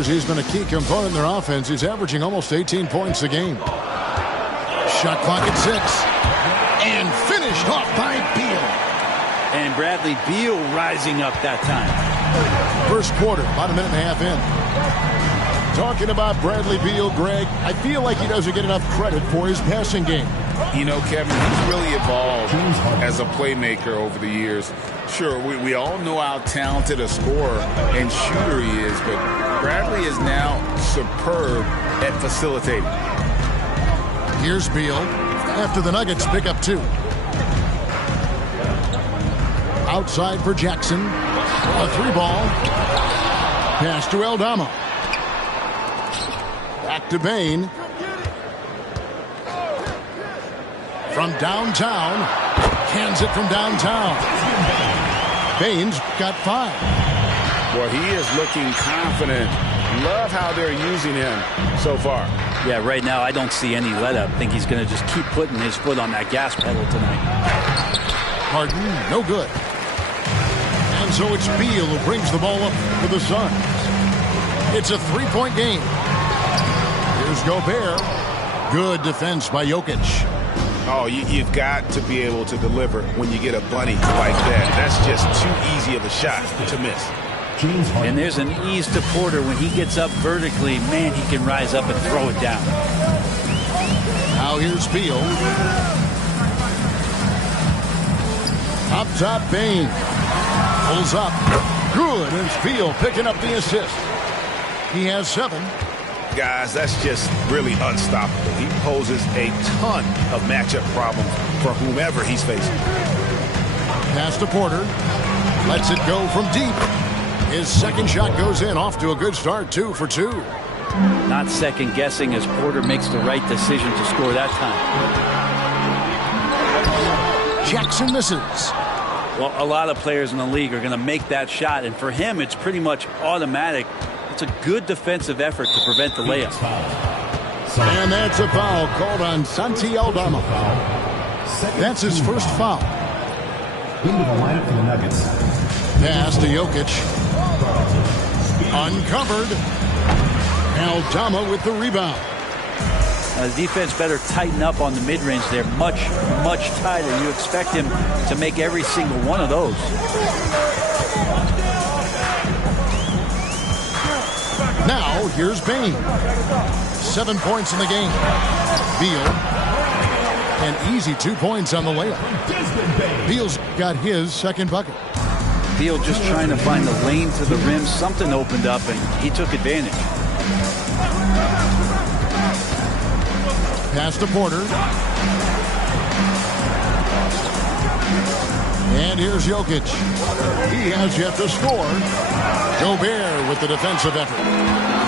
years, he's been a key component in their offense. He's averaging almost 18 points a game. Shot clock at 6. And finished off by Beal. And Bradley Beal rising up that time. First quarter, about a minute and a half in. Talking about Bradley Beal, Greg, I feel like he doesn't get enough credit for his passing game. You know, Kevin, he's really evolved as a playmaker over the years. Sure, we all know how talented a scorer and shooter he is, but Bradley is now superb at facilitating. Here's Beal after the Nuggets pick up 2. Outside for Jackson. A 3-ball. Pass to Aldama. Back to Bain. From downtown. Hands it from downtown. Bain's got 5. Well, he is looking confident. Love how they're using him so far. Yeah, right now I don't see any let up. I think he's going to just keep putting his foot on that gas pedal tonight. Harden, no good. And so it's Beal who brings the ball up for the Suns. It's a 3-point game. Here's Gobert. Good defense by Jokic. Oh, you've got to be able to deliver when you get a bunny like that. That's just too easy of a shot to miss. And there's an ease to Porter when he gets up vertically. Man, he can rise up and throw it down. Now here's Beal. Up top, Bain. Pulls up. Good. And it's Beal picking up the assist. He has 7. Guys, that's just really unstoppable. He poses a ton of matchup problems for whomever he's facing. Pass to Porter. Lets it go from deep. His second shot goes in, off to a good start, 2 for 2. Not second guessing as Porter makes the right decision to score that time. Jackson misses. Well, a lot of players in the league are going to make that shot, and for him, it's pretty much automatic. It's a good defensive effort to prevent the layup. And that's a foul called on Santi Aldama. That's his first foul. Into the lineup for the Nuggets. Pass to Jokic. Uncovered. Aldama with the rebound. The defense better tighten up on the mid-range. They're much, much tighter. You expect him to make every single one of those. Now, here's Bain. 7 points in the game. Beal. An easy 2 points on the layup. Beal's got his second bucket. Beal just trying to find the lane to the rim. Something opened up, and he took advantage. Pass to Porter. And here's Jokic. He has yet to score. Gobert with the defensive effort.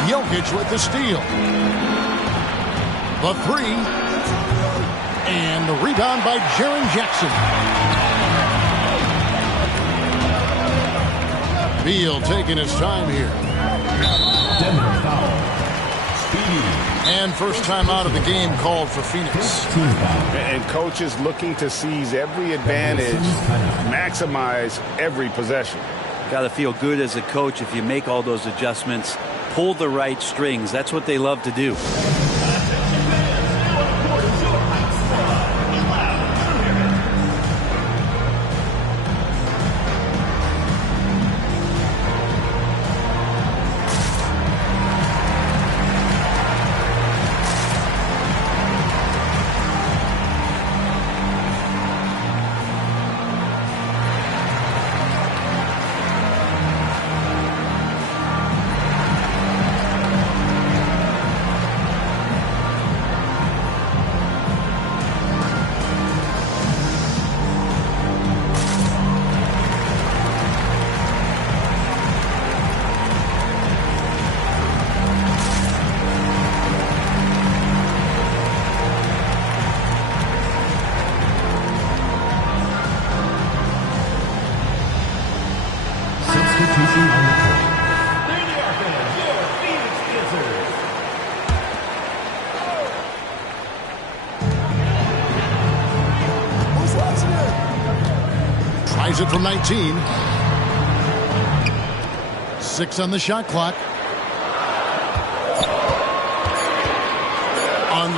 Jokic with the steal. The 3. And the rebound by Jaren Jackson. Beal taking his time here. Denver foul. Speedy. And first time out of the game called for Phoenix. And coach is looking to seize every advantage, maximize every possession. Got to feel good as a coach if you make all those adjustments. Pull the right strings. That's what they love to do. Tries it from 19. 6 on the shot clock.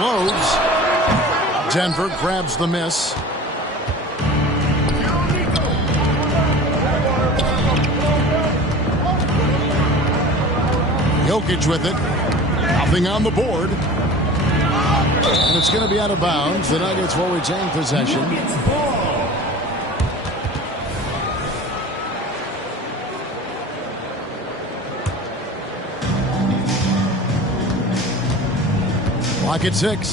Reloads. Denver grabs the miss. Jokic with it. Nothing on the board. And it's going to be out of bounds. The Nuggets will retain possession. Clock at 6.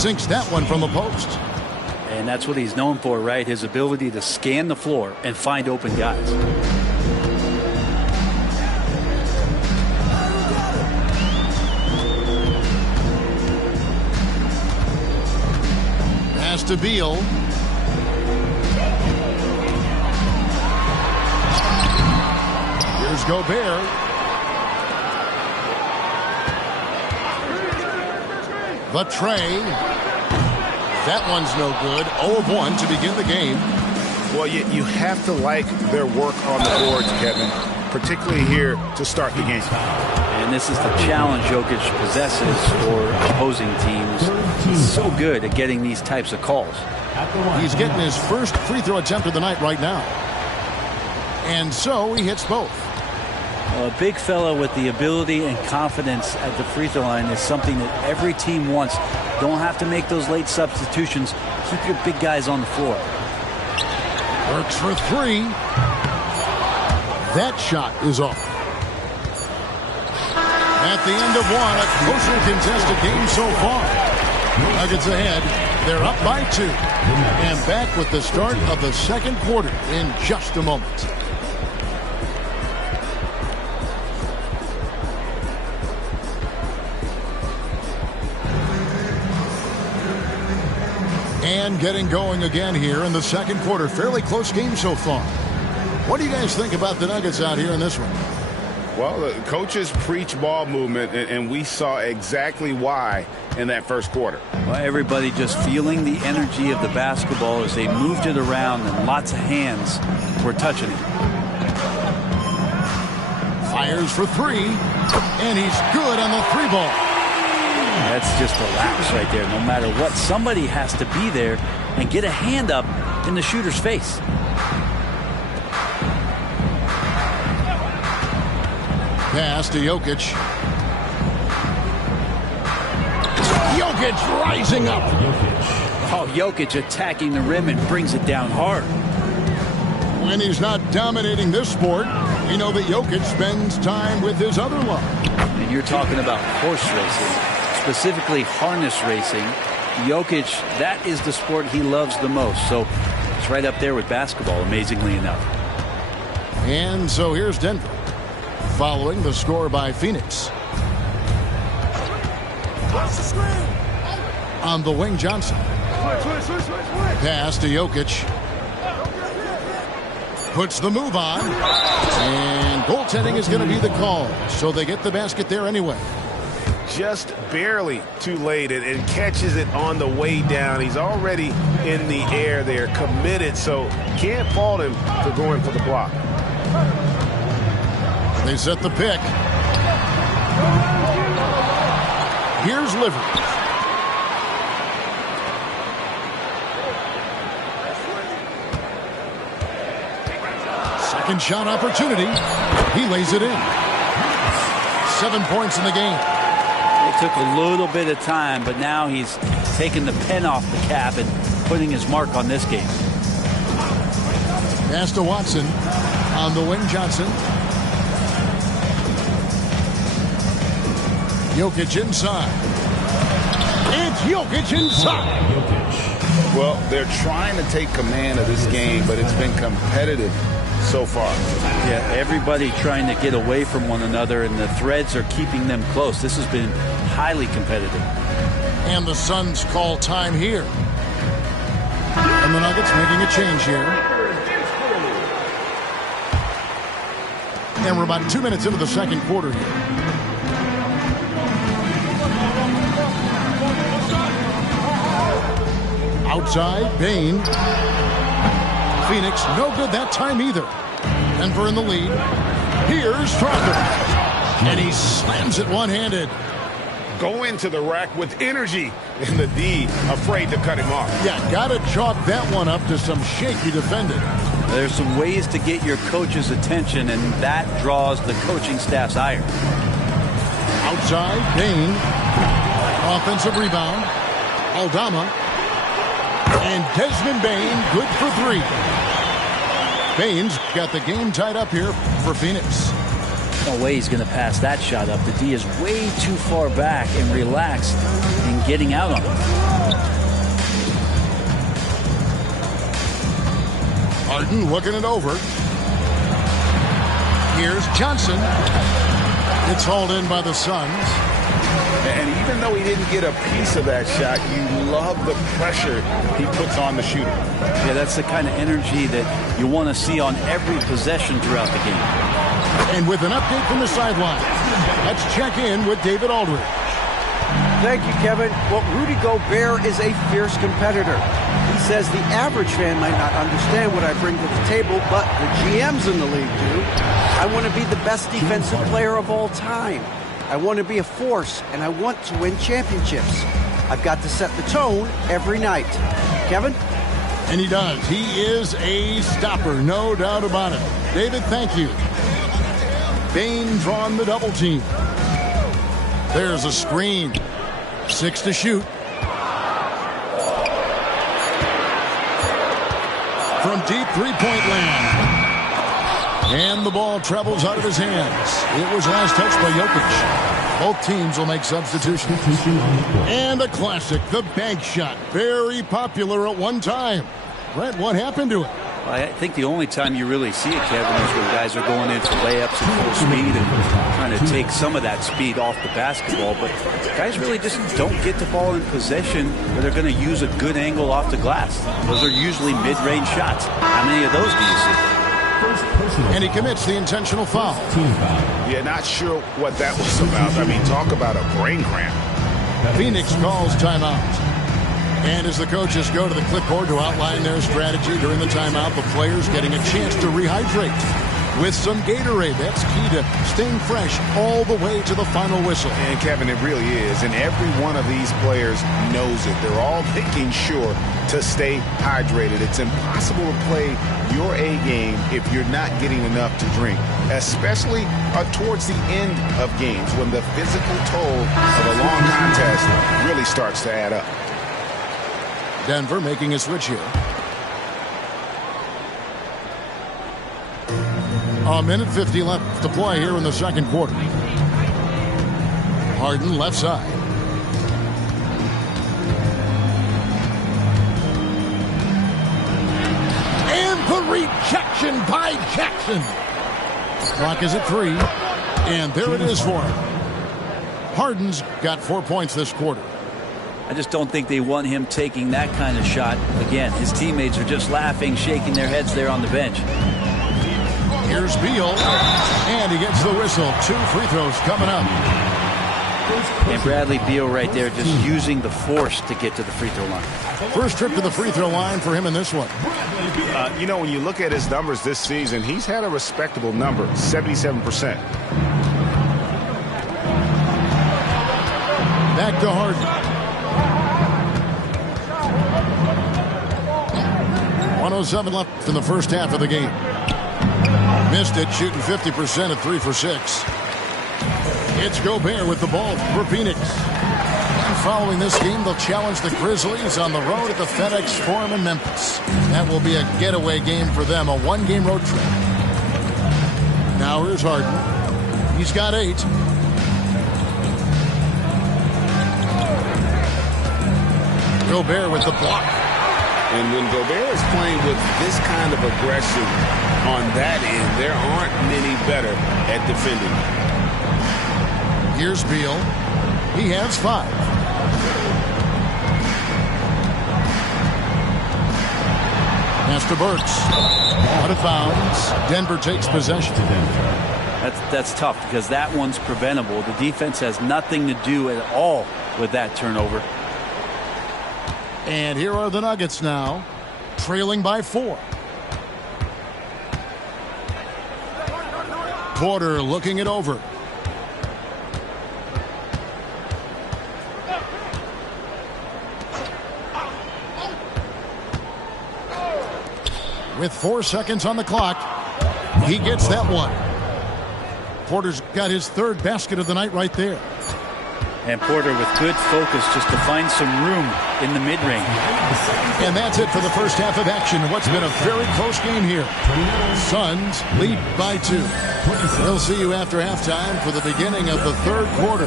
Sinks that one from the post. And that's what he's known for, right? His ability to scan the floor and find open guys. Pass to Beal. Here's Gobert. The tray. That one's no good. 0 of 1 to begin the game. Well, you have to like their work on the boards, Kevin, particularly here to start the game. And this is the challenge Jokic possesses for opposing teams. He's so good at getting these types of calls. He's getting his first free throw attempt of the night right now. And so he hits both. A big fella with the ability and confidence at the free throw line is something that every team wants. Don't have to make those late substitutions. Keep your big guys on the floor. Works for 3. That shot is off. At the end of 1, a closely contested game so far. Nuggets ahead. They're up by 2. And back with the start of the second quarter in just a moment. And getting going again here in the second quarter. Fairly close game so far. What do you guys think about the Nuggets out here in this one? Well, the coaches preach ball movement, and we saw exactly why in that first quarter. Well, everybody just feeling the energy of the basketball as they moved it around and lots of hands were touching it. Fires for 3. And he's good on the 3-ball. That's just a lapse right there. No matter what, somebody has to be there and get a hand up in the shooter's face. Pass to Jokic. Jokic rising up. Oh, Jokic attacking the rim and brings it down hard. When he's not dominating this sport, we know that Jokic spends time with his other love. And you're talking about horse racing. Specifically harness racing. Jokic, that is the sport he loves the most. So it's right up there with basketball, amazingly enough. And so here's Denver, following the score by Phoenix. On the wing, Johnson. Pass to Jokic. Puts the move on. And goaltending is going to be the call. So they get the basket there anyway. Just barely too late and catches it on the way down. He's already in the air there, committed, so can't fault him for going for the block. They set the pick. Here's Livers. Second shot opportunity. He lays it in. 7 points in the game. It took a little bit of time, but now he's taking the pen off the cap and putting his mark on this game. Pass to Watson. On the wing, Johnson. Jokic inside. It's Jokic inside. Well, they're trying to take command of this game, but it's been competitive so far. Yeah, everybody trying to get away from one another, and the threads are keeping them close. This has been highly competitive. And the Suns call time here. And the Nuggets making a change here. And we're about 2 minutes into the second quarter here. Outside, Bain. Phoenix, no good that time either. Denver in the lead. Here's Strother. And he slams it one-handed. Go into the rack with energy, and the D afraid to cut him off. Yeah, got to chalk that one up to some shaky defending. There's some ways to get your coach's attention, and that draws the coaching staff's ire. Outside, Bain. Offensive rebound. Aldama. And Desmond Bain, good for three. Bain's got the game tied up here for Phoenix. No way he's going to pass that shot up. The D is way too far back and relaxed in getting out on it. Harden looking it over. Here's Johnson. It's hauled in by the Suns. And even though he didn't get a piece of that shot, you love the pressure he puts on the shooter. Yeah, that's the kind of energy that you want to see on every possession throughout the game. And with an update from the sideline, let's check in with David Aldridge. Thank you, Kevin. Well, Rudy Gobert is a fierce competitor. He says the average fan might not understand what I bring to the table, but the GMs in the league do. I want to be the best defensive player of all time. I want to be a force, and I want to win championships. I've got to set the tone every night. Kevin? And he does. He is a stopper, no doubt about it. David, thank you. Bain drawn the double team. There's a screen. 6 to shoot. From deep three-point land. And the ball travels out of his hands. It was last touched by Jokic. Both teams will make substitutions. And a classic, the bank shot. Very popular at one time. Brett, what happened to it? I think the only time you really see it, Kevin, is when guys are going in for layups at full speed and trying to take some of that speed off the basketball. But guys really just don't get the ball in possession where they're going to use a good angle off the glass. Those are usually mid-range shots. How many of those do you see? And he commits the intentional foul. Yeah, not sure what that was about. I mean, talk about a brain cramp. Phoenix calls timeout. And as the coaches go to the clipboard to outline their strategy during the timeout, the players getting a chance to rehydrate with some Gatorade. That's key to staying fresh all the way to the final whistle. And, Kevin, it really is. And every one of these players knows it. They're all making sure to stay hydrated. It's impossible to play your A game if you're not getting enough to drink, especially towards the end of games when the physical toll of a long contest really starts to add up. Denver making a switch here. A minute 50 left to play here in the second quarter. Harden left side. And the rejection by Jackson. Clock is at 3. And there it is for him. Harden's got 4 points this quarter. I just don't think they want him taking that kind of shot. Again, his teammates are just laughing, shaking their heads there on the bench. Here's Beal, and he gets the whistle. 2 free throws coming up. And Bradley Beal right there just using the force to get to the free throw line. First trip to the free throw line for him in this one. You know, when you look at his numbers this season, he's had a respectable number, 77%. Back to Harden. 107 left in the first half of the game. Missed it, shooting 50% at 3 for 6. It's Gobert with the ball for Phoenix. And following this game, they'll challenge the Grizzlies on the road at the FedEx Forum in Memphis. That will be a getaway game for them, a one-game road trip. Now here's Harden. He's got 8. Gobert with the block. And when Gobert is playing with this kind of aggression on that end, there aren't many better at defending. Here's Beal. He has 5. Pass to Burks. Out of bounds. Denver takes possession. That's tough because that one's preventable. The defense has nothing to do at all with that turnover. And here are the Nuggets now, trailing by 4. Porter looking it over. with 4 seconds on the clock. He gets that one. Porter's got his third basket of the night right there. And Porter with good focus just to find some room in the mid-range. And that's it for the first half of action. What's been a very close game here. Suns lead by 2. We'll see you after halftime for the beginning of the third quarter.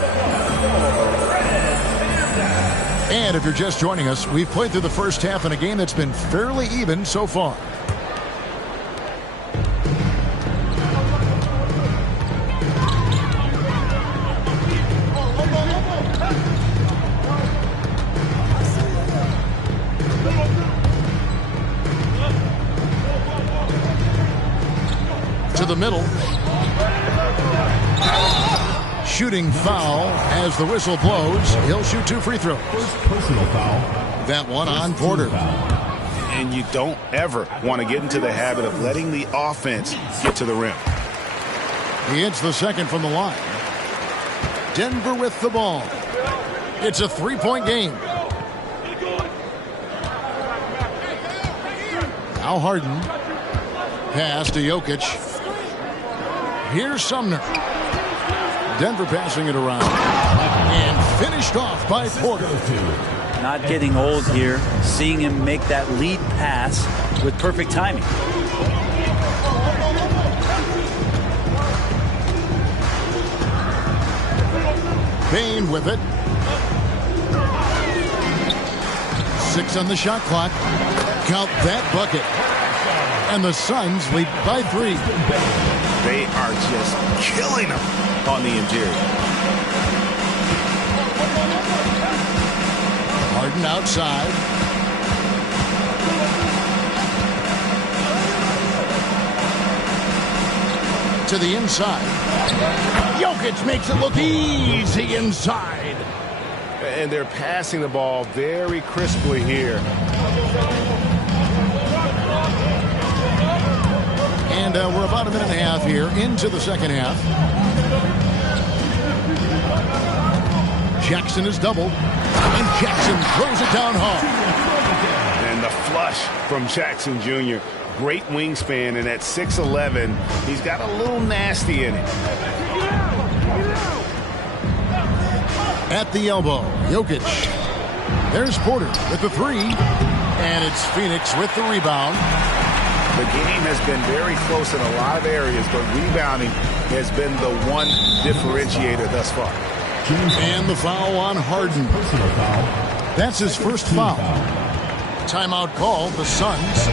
And if you're just joining us, we've played through the first half in a game that's been fairly even so far. To the middle. Shooting foul as the whistle blows. He'll shoot 2 free throws. Personal foul. That one on Porter. And you don't ever want to get into the habit of letting the offense get to the rim. He hits the second from the line. Denver with the ball. It's a 3-point game. Now Harden. Pass to Jokic. Here's Sumner. Denver passing it around. And finished off by Porter. Not getting old here. Seeing him make that lead pass with perfect timing. Bain with it. 6 on the shot clock. Count that bucket. And the Suns lead by 3. They are just killing them on the interior. Harden outside. To the inside. Jokic makes it look easy inside. And they're passing the ball very crisply here. And we're about a minute and a half here into the second half. Jackson is doubled. And Jackson throws it down hard. And the flush from Jackson Jr. Great wingspan, and at 6'11", he's got a little nasty in it. At the elbow, Jokic. There's Porter with the 3. And it's Phoenix with the rebound. The game has been very close in a lot of areas, but rebounding has been the one differentiator thus far. And the foul on Harden. That's his first foul. Timeout called, the Suns.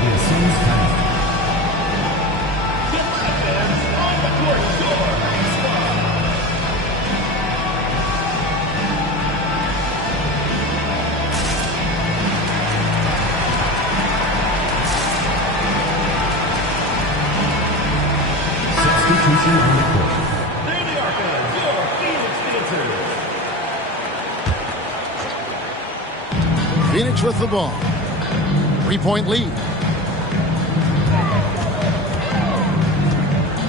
Phoenix with the ball. 3-point lead.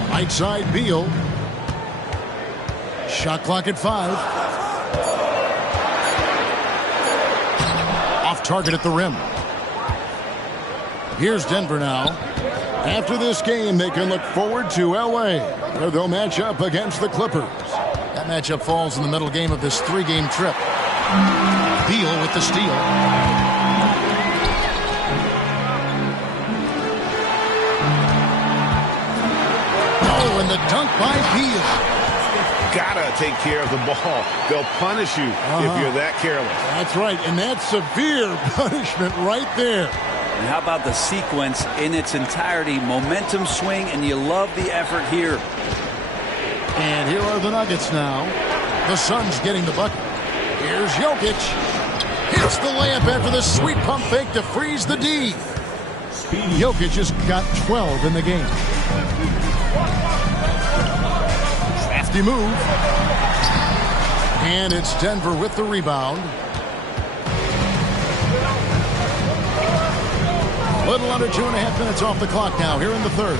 Right side, Beal. Shot clock at 5. Off target at the rim. Here's Denver now. After this game, they can look forward to L.A., where they'll match up against the Clippers. That matchup falls in the middle game of this 3-game trip. Beal with the steal. Oh, and the dunk by Beal. Gotta take care of the ball. They'll punish you if you're that careless. That's right, and that's severe punishment right there. And how about the sequence in its entirety? Momentum swing, and you love the effort here. And here are the Nuggets now. The Suns getting the bucket. Here's Jokic. Hits the layup after the sweet pump fake to freeze the D. Jokic has got 12 in the game. Crafty move. And it's Denver with the rebound. A little under 2.5 minutes off the clock now here in the third.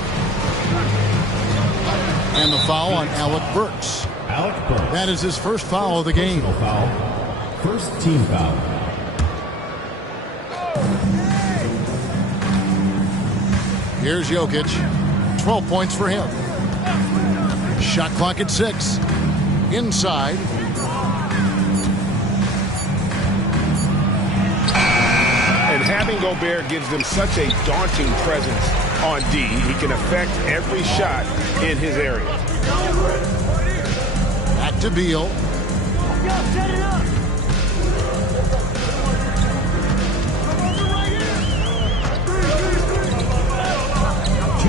And the foul on Alec Burks. That is his first foul of the game. First team foul. Here's Jokic. 12 points for him. Shot clock at 6. Inside. And having Gobert gives them such a daunting presence on D. He can affect every shot in his area. Back to Beal.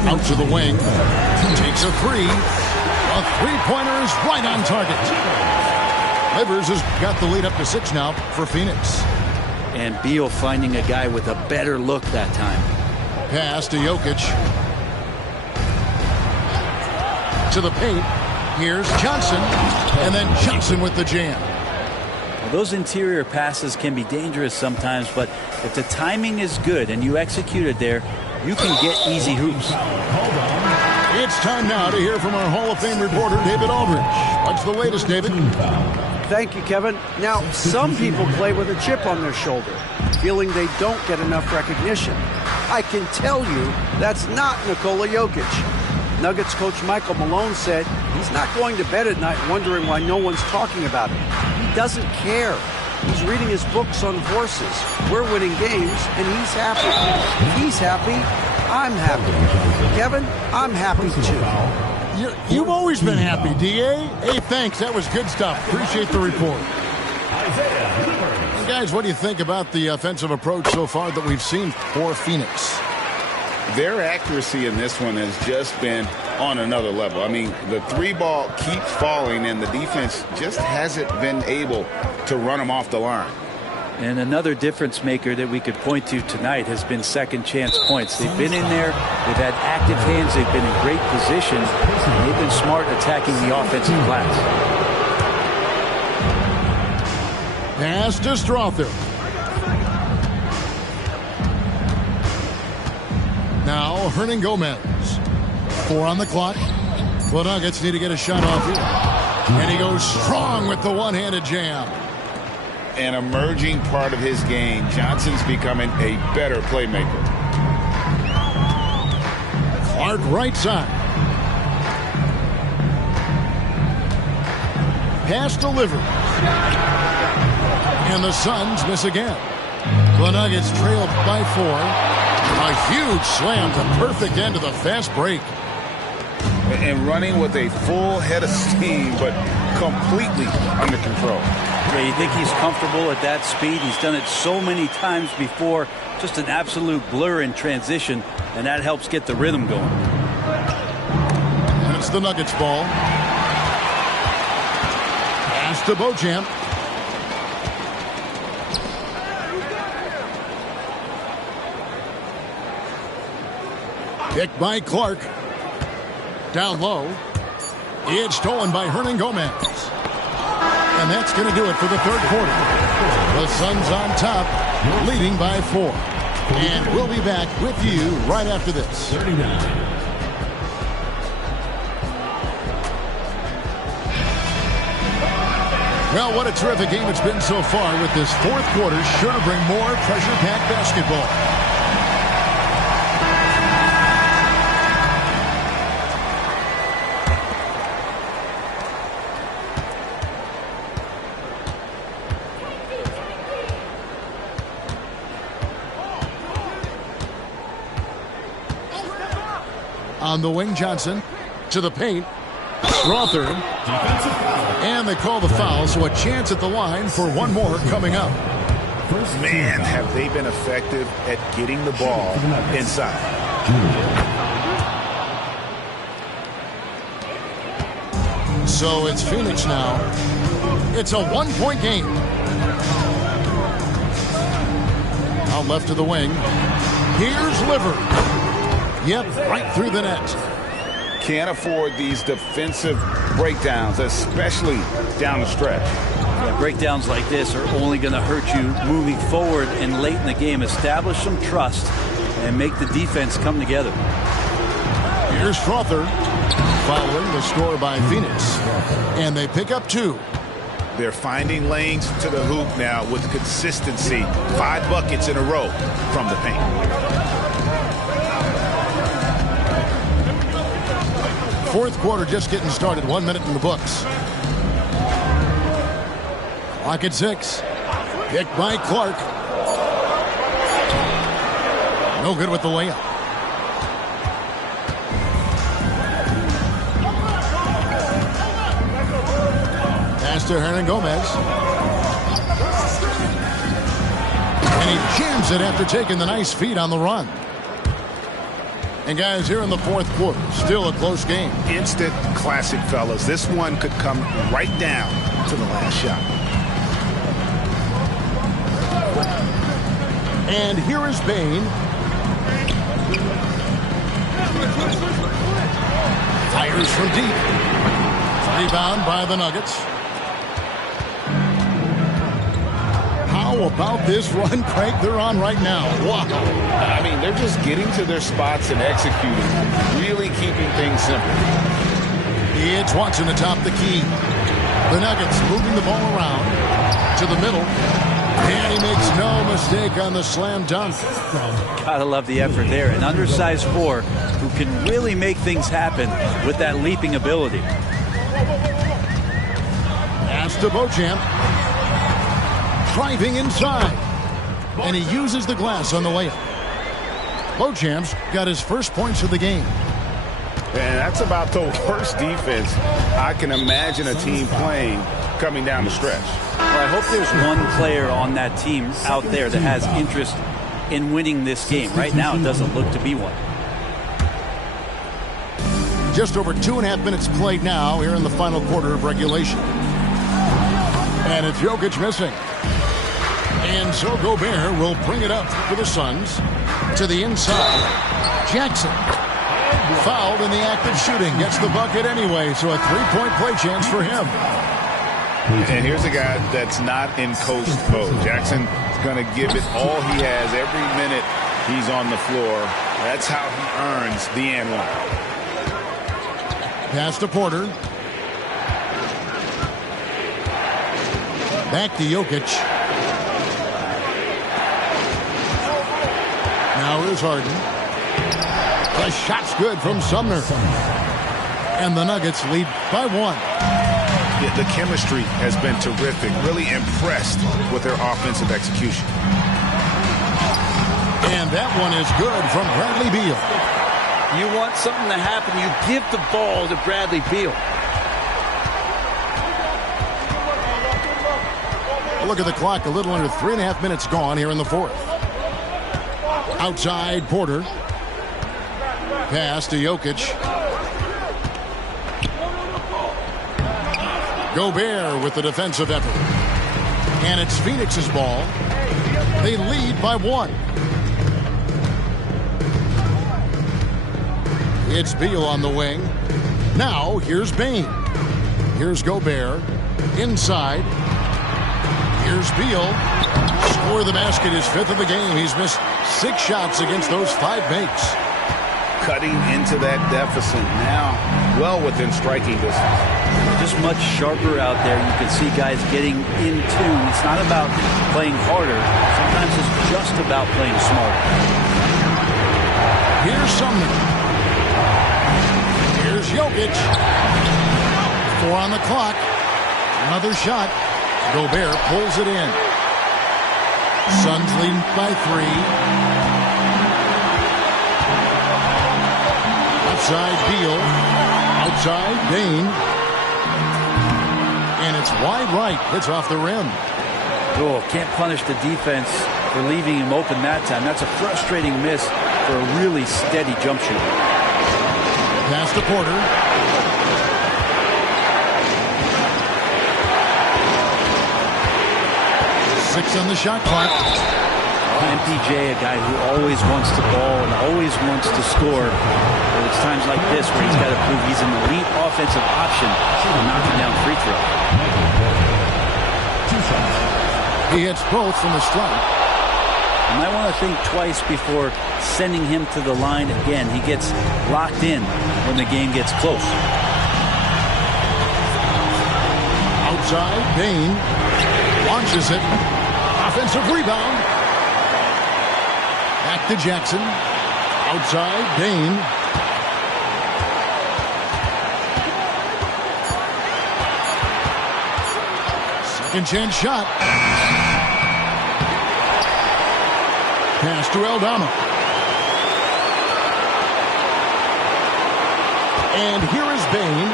Out to the wing. Takes a three. A three-pointer is right on target. Livers has got the lead up to 6 now for Phoenix. And Beal finding a guy with a better look that time. Pass to Jokic. To the paint. Here's Johnson. And then Johnson with the jam. Well, those interior passes can be dangerous sometimes, but if the timing is good and you execute it there, you can get easy hoops. It's time now to hear from our Hall of Fame reporter, David Aldridge. What's the latest, David? Thank you, Kevin. Now, some people play with a chip on their shoulder, feeling they don't get enough recognition. I can tell you that's not Nikola Jokic. Nuggets coach Michael Malone said he's not going to bed at night wondering why no one's talking about him. He doesn't care. He's reading his books on horses. We're winning games, and he's happy. If he's happy, I'm happy. Kevin, I'm happy too. You've always been happy, D.A. Hey, thanks. That was good stuff. Appreciate the report. And guys, what do you think about the offensive approach so far that we've seen for Phoenix? Their accuracy in this one has just been on another level. I mean, the three ball keeps falling, and the defense just hasn't been able to run them off the line. And another difference maker that we could point to tonight has been second chance points. They've been in there. They've had active hands. They've been in great position. And they've been smart attacking the offensive glass. Pass to Strother. Now, Hernan Gomez. 4 on the clock. The Nuggets need to get a shot off here. And he goes strong with the one-handed jam. An emerging part of his game. Johnson's becoming a better playmaker. Clark right side. Pass delivered. And the Suns miss again. The Nuggets trailed by 4. A huge slam to perfect end of the fast break. And running with a full head of steam, but completely under control. Yeah, you think he's comfortable at that speed? He's done it so many times before. Just an absolute blur in transition, and that helps get the rhythm going. And it's the Nuggets ball. Pass to Beauchamp. Picked by Clark. Down low. It's stolen by Hernan Gomez. And that's going to do it for the third quarter. The Suns on top, leading by 4. And we'll be back with you right after this. 39. Well, what a terrific game it's been so far, with this fourth quarter sure to bring more pressure-packed basketball. On the wing, Johnson to the paint. Strother. And they call the foul, so a chance at the line for one more coming up. Man, have they been effective at getting the ball inside. So it's Phoenix now. It's a one-point game. Out left to the wing. Here's Liver. Yep, right through the net. Can't afford these defensive breakdowns, especially down the stretch. Yeah, breakdowns like this are only going to hurt you moving forward and late in the game. Establish some trust and make the defense come together. Here's Strother following the score by Phoenix. And they pick up 2. They're finding lanes to the hoop now with consistency. 5 buckets in a row from the paint. Fourth quarter just getting started. 1 minute in the books. Clock at 6. Picked by Clark. No good with the layup. Pass to Hernan Gomez. And he jams it after taking the nice feed on the run. And guys, here in the fourth quarter, still a close game. Instant classic, fellas. This one could come right down to the last shot. And here is Bain. Fires from deep. Rebound by the Nuggets. How about this run, Craig, they're on right now? Wow. I mean, they're just getting to their spots and executing, really keeping things simple. It's Watson atop the key. The Nuggets moving the ball around to the middle. And he makes no mistake on the slam dunk. Gotta love the effort there. An undersized four who can really make things happen with that leaping ability. Pass to Beauchamp. Driving inside. And he uses the glass on the layup. Beauchamp's got his first points of the game. And that's about the worst defense I can imagine a team playing coming down the stretch. Well, I hope there's one player on that team out there that has interest in winning this game. Right now, it doesn't look to be one. Just over 2.5 minutes played now here in the final quarter of regulation. And it's Jokic missing. And so Gobert will bring it up for the Suns to the inside. Jackson, fouled in the act of shooting, gets the bucket anyway, so a three-point play chance for him. And here's a guy that's not in coast mode. Jackson's going to give it all he has every minute he's on the floor. That's how he earns the and one. Pass to Porter. Back to Jokic. Now here's Harden. The shot's good from Sumner. And the Nuggets lead by 1. The chemistry has been terrific. Really impressed with their offensive execution. And that one is good from Bradley Beal. You want something to happen, you give the ball to Bradley Beal. Look at the clock, a little under 3.5 minutes gone here in the fourth. Outside Porter. Pass to Jokic. Gobert with the defensive effort. And it's Phoenix's ball. They lead by 1. It's Beal on the wing. Now here's Bain. Here's Gobert. Inside. Here's Beal. Score the basket, his 5th of the game. He's missed 6 shots against those 5 makes. Cutting into that deficit now, well within striking distance. Just much sharper out there. You can see guys getting in tune. It's not about playing harder. Sometimes it's just about playing smarter. Here's Sumner. Here's Jokic. 4 on the clock. Another shot. Gobert pulls it in. Suns leading by 3. Outside Beal. Outside Bain. And it's wide right. Hits off the rim. Oh, can't punish the defense for leaving him open that time. That's a frustrating miss for a really steady jump shooter. Pass to Porter. 6 on the shot clock. MPJ, a guy who always wants the ball and always wants to score. But it's times like this where he's got to prove he's an elite offensive option for knocking down free throw. He hits both from the stripe. You might want to think twice before sending him to the line again. He gets locked in when the game gets close. Outside, Bain launches it. Offensive rebound. Back to Jackson. Outside, Bain. Intense shot. Pass to Aldama. And here is Bain.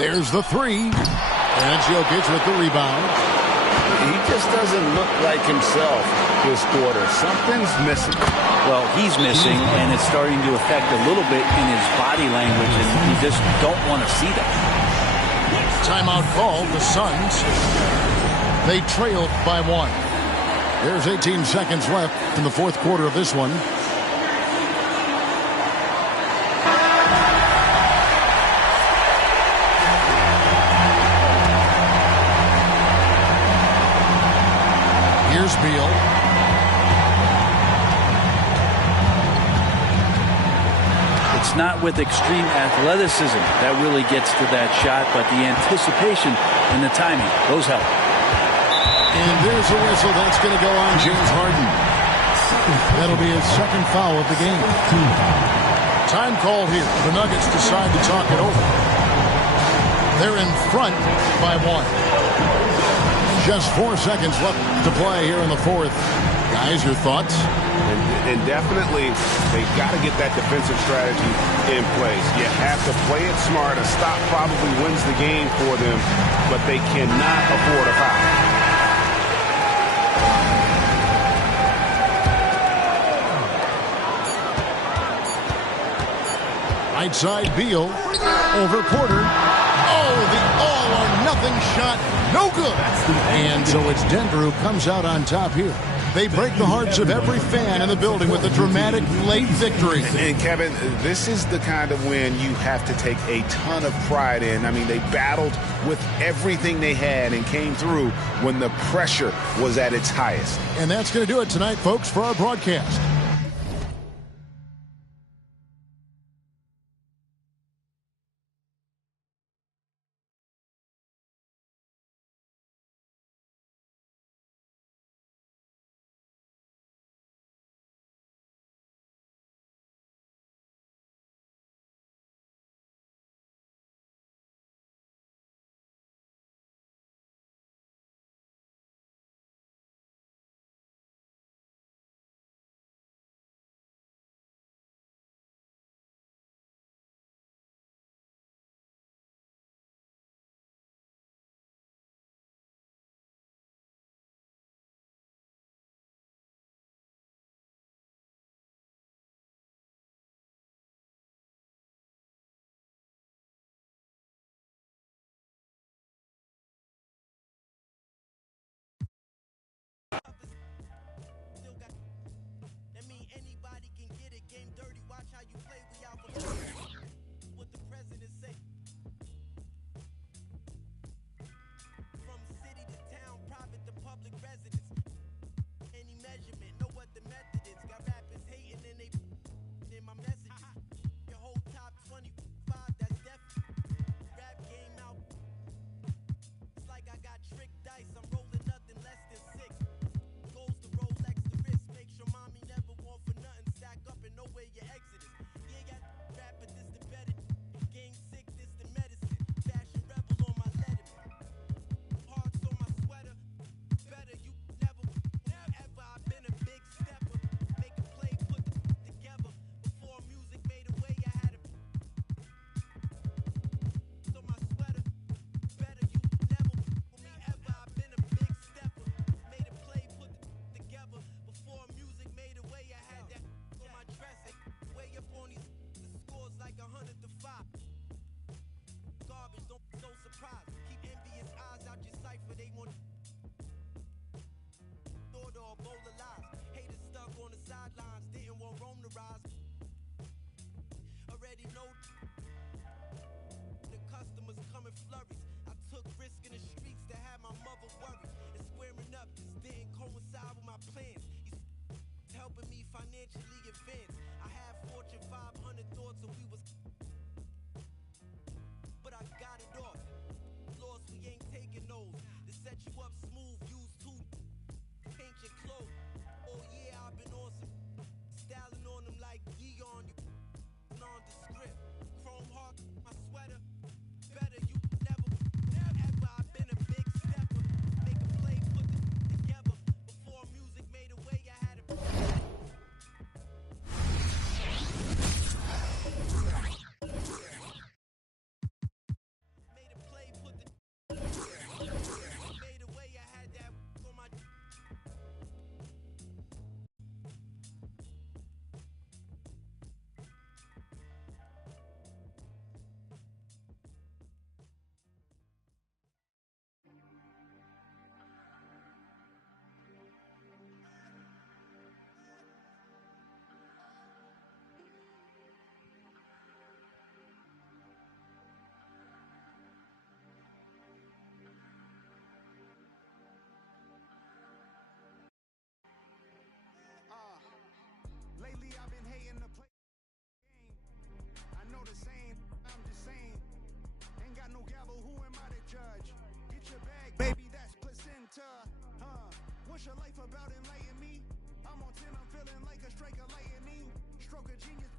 There's the three. And Jokic with the rebound. He just doesn't look like himself this quarter. Something's missing. Well, he's missing, and it's starting to affect a little bit in his body language, and you just don't want to see that. Timeout called. The Suns. They trailed by 1. There's 18 seconds left in the fourth quarter of this one. Here's Beal. It's not with extreme athleticism that really gets to that shot, but the anticipation and the timing, those help. And there's a whistle. That's going to go on James Harden. That'll be his second foul of the game. Time called here. The Nuggets decide to talk it over. They're in front by 1. Just 4 seconds left to play here in the fourth. Guys, your thoughts? And definitely, they've got to get that defensive strategy in place. You have to play it smart. A stop probably wins the game for them, but they cannot afford a foul. Right side, Beal. Over Porter. Oh, the all-or-nothing shot. No good. And so it's Denver who comes out on top here. They break the hearts of every fan in the building with a dramatic late victory. And Kevin, this is the kind of win you have to take a ton of pride in. I mean, they battled with everything they had and came through when the pressure was at its highest. And that's going to do it tonight, folks, for our broadcast. What the president say? From city to town, private to public residence. Any measurement, know what the method is. Got rappers hating and they in my messages. Your whole top 25, that's definitely. Rap game out. It's like I got tricked dice. I'm rolling nothing less than 6. Goes to Rolex the wrist. Make sure mommy never want for nothing. Stack up and know where your exit is. Yeah, rapper, this the better. Game sick, this the medicine. Fashion rebel on my letterman. Hearts on my sweater. Better you never ever. I've been a big stepper. Make a play, put together. Before music made a way, I had a on my sweater. Better you never me ever. I've been a big stepper. Made a play, put together. Before music made a way, I had that on my dressing. Way up on these scores like 100 to 5. Garbage, don't so surprised. Keep envious eyes out your cipher. They want order or bowl of lies. Haters stuck on the sidelines. Didn't want Rome to rise. Already know the customers come in flurries. I took risk in the streets to have my mother worried. And squaring up just didn't coincide with my plans. He's helping me financially advance. I had Fortune 500 thoughts and we was, but I got it off. Lost, we ain't taking those. To set you up smooth, use two, paint your clothes. Oh yeah, I've been on some styling on them like Dion. You nondescript, chrome heart, my sweater. Better you never ever. I've been a big stepper. Make judge. Get your bag, baby, that's placenta. What's your life about? Enlighten me. I'm on 10, I'm feeling like a strike of lightning. Stroke of genius.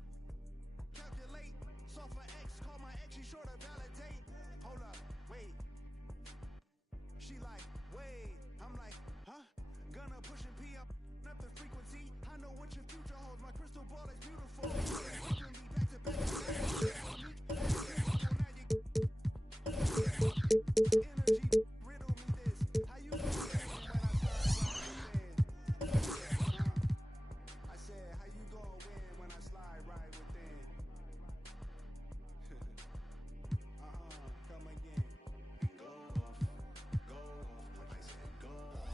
Calculate. Solve for X, call my ex, she sure to validate. Hold up, wait. She like, wait. I'm like, huh? Gonna push and pee up the frequency. I know what your future holds. My crystal ball is beautiful. Back to back. Energy, riddle me this. How you doing when I slide right within? I said, how you gonna win when I slide right within? Come again. Go off, I said go off.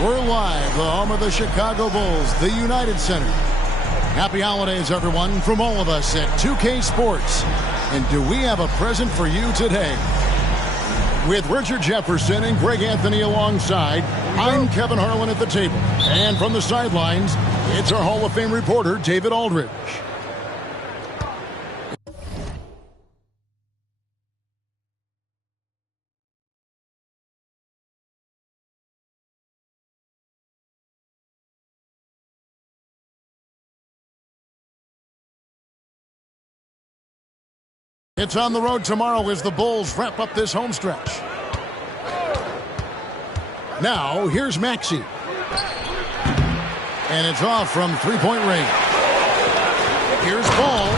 We're live, the home of the Chicago Bulls, the United Center. Happy holidays, everyone, from all of us at 2K Sports. And do we have a present for you today? With Richard Jefferson and Greg Anthony alongside, I'm Kevin Harlan at the table. And from the sidelines, it's our Hall of Fame reporter, David Aldridge. It's on the road tomorrow as the Bulls wrap up this home stretch. Now, here's Maxey. And it's off from three-point range. Here's Ball.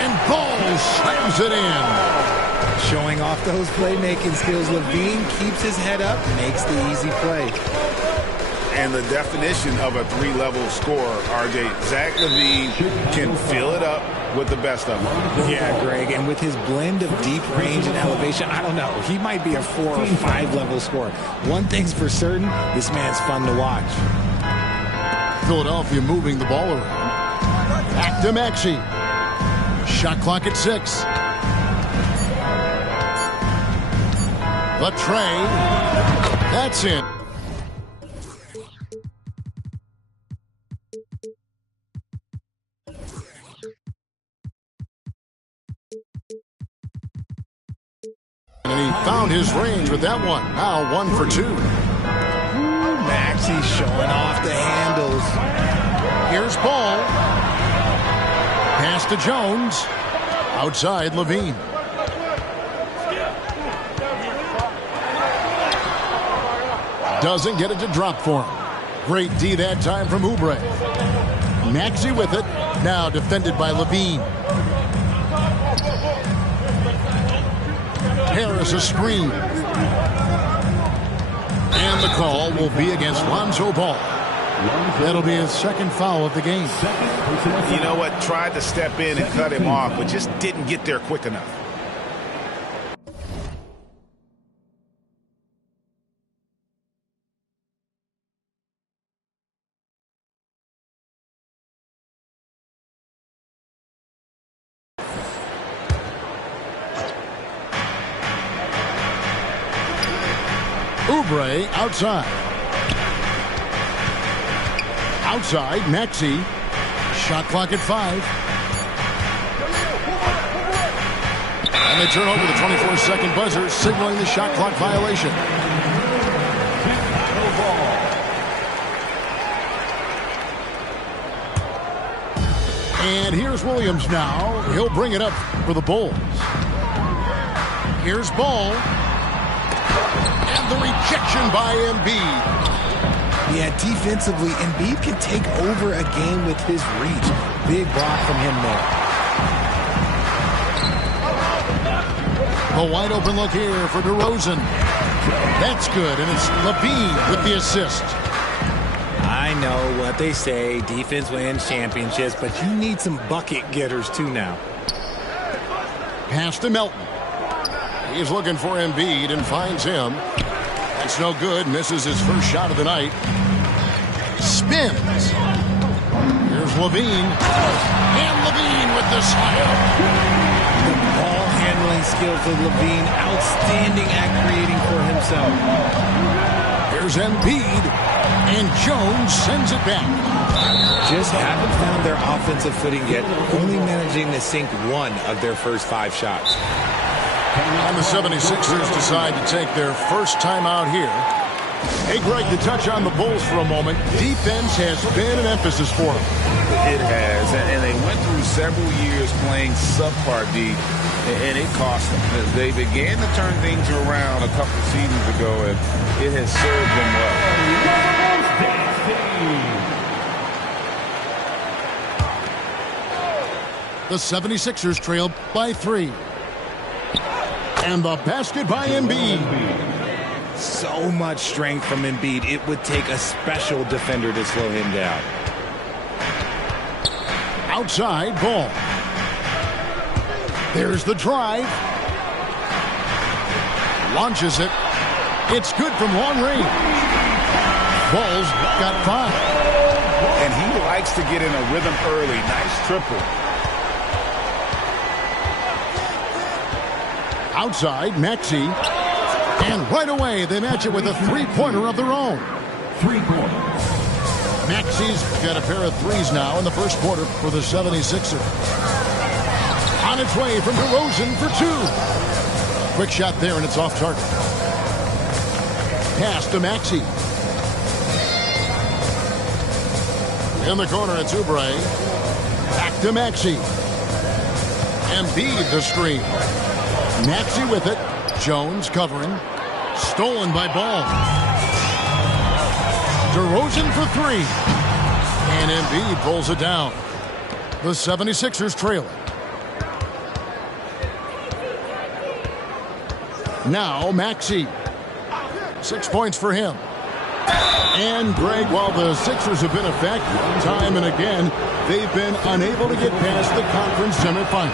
And Ball slams it in. Showing off those playmaking skills. Levine keeps his head up, makes the easy play. And the definition of a three-level scorer, RJ, Zach LaVine can fill it up with the best of them. Yeah, Greg, and with his blend of deep range and elevation, I don't know, he might be a 4 or 5 level scorer. One thing's for certain, this man's fun to watch. Philadelphia moving the ball around. Back to Maxey. Shot clock at 6. The tray. That's it. And he found his range with that one. Now 1 for 2. Maxey showing off the handles. Here's Ball. Pass to Jones. Outside Levine. Doesn't get it to drop for him. Great D that time from Oubre. Maxey with it. Now defended by Levine. Harris a screen. And the call will be against Lonzo Ball. That'll be his second foul of the game. You know what? Tried to step in and cut him off, but just didn't get there quick enough. Oubre outside. Outside, Maxey. Shot clock at 5. And they turn over the 24-second buzzer, signaling the shot clock violation. And here's Williams now. He'll bring it up for the Bulls. Here's Ball. And the rejection by Embiid. Yeah, defensively, Embiid can take over a game with his reach. Big block from him there. A wide open look here for DeRozan. That's good, and it's Levine with the assist. I know what they say, defense wins championships, but you need some bucket getters too now. Pass to Melton. He's looking for Embiid and finds him. That's no good. Misses his first shot of the night. Spins. Here's Levine. And Levine with the slam. The ball handling skills of Levine, outstanding at creating for himself. Here's Embiid. And Jones sends it back. Just haven't found their offensive footing yet, only managing to sink one of their first 5 shots. And the 76ers decide to take their first time out here. Hey, Greg, to touch on the Bulls for a moment, defense has been an emphasis for them. It has, and they went through several years playing subpar D, and it cost them. They began to turn things around a couple seasons ago, and it has served them well. The 76ers trail by 3. And the basket by Embiid. So much strength from Embiid. It would take a special defender to slow him down. Outside ball. There's the drive. Launches it. It's good from long range. Bulls got 5. And he likes to get in a rhythm early. Nice triple. Outside, Maxey. And right away, they match it with a three-pointer of their own. 3-pointer. Maxey's got a pair of threes now in the first quarter for the 76ers. On its way from DeRozan for 2. Quick shot there, and it's off target. Pass to Maxey. In the corner, it's Oubre. Back to Maxey. Embiid the screen. Maxey with it. Jones covering. Stolen by Ball. DeRozan for 3. And Embiid pulls it down. The 76ers trail it. Now Maxey. 6 points for him. And Greg, while the Sixers have been effective time and again, they've been unable to get past the conference semifinal.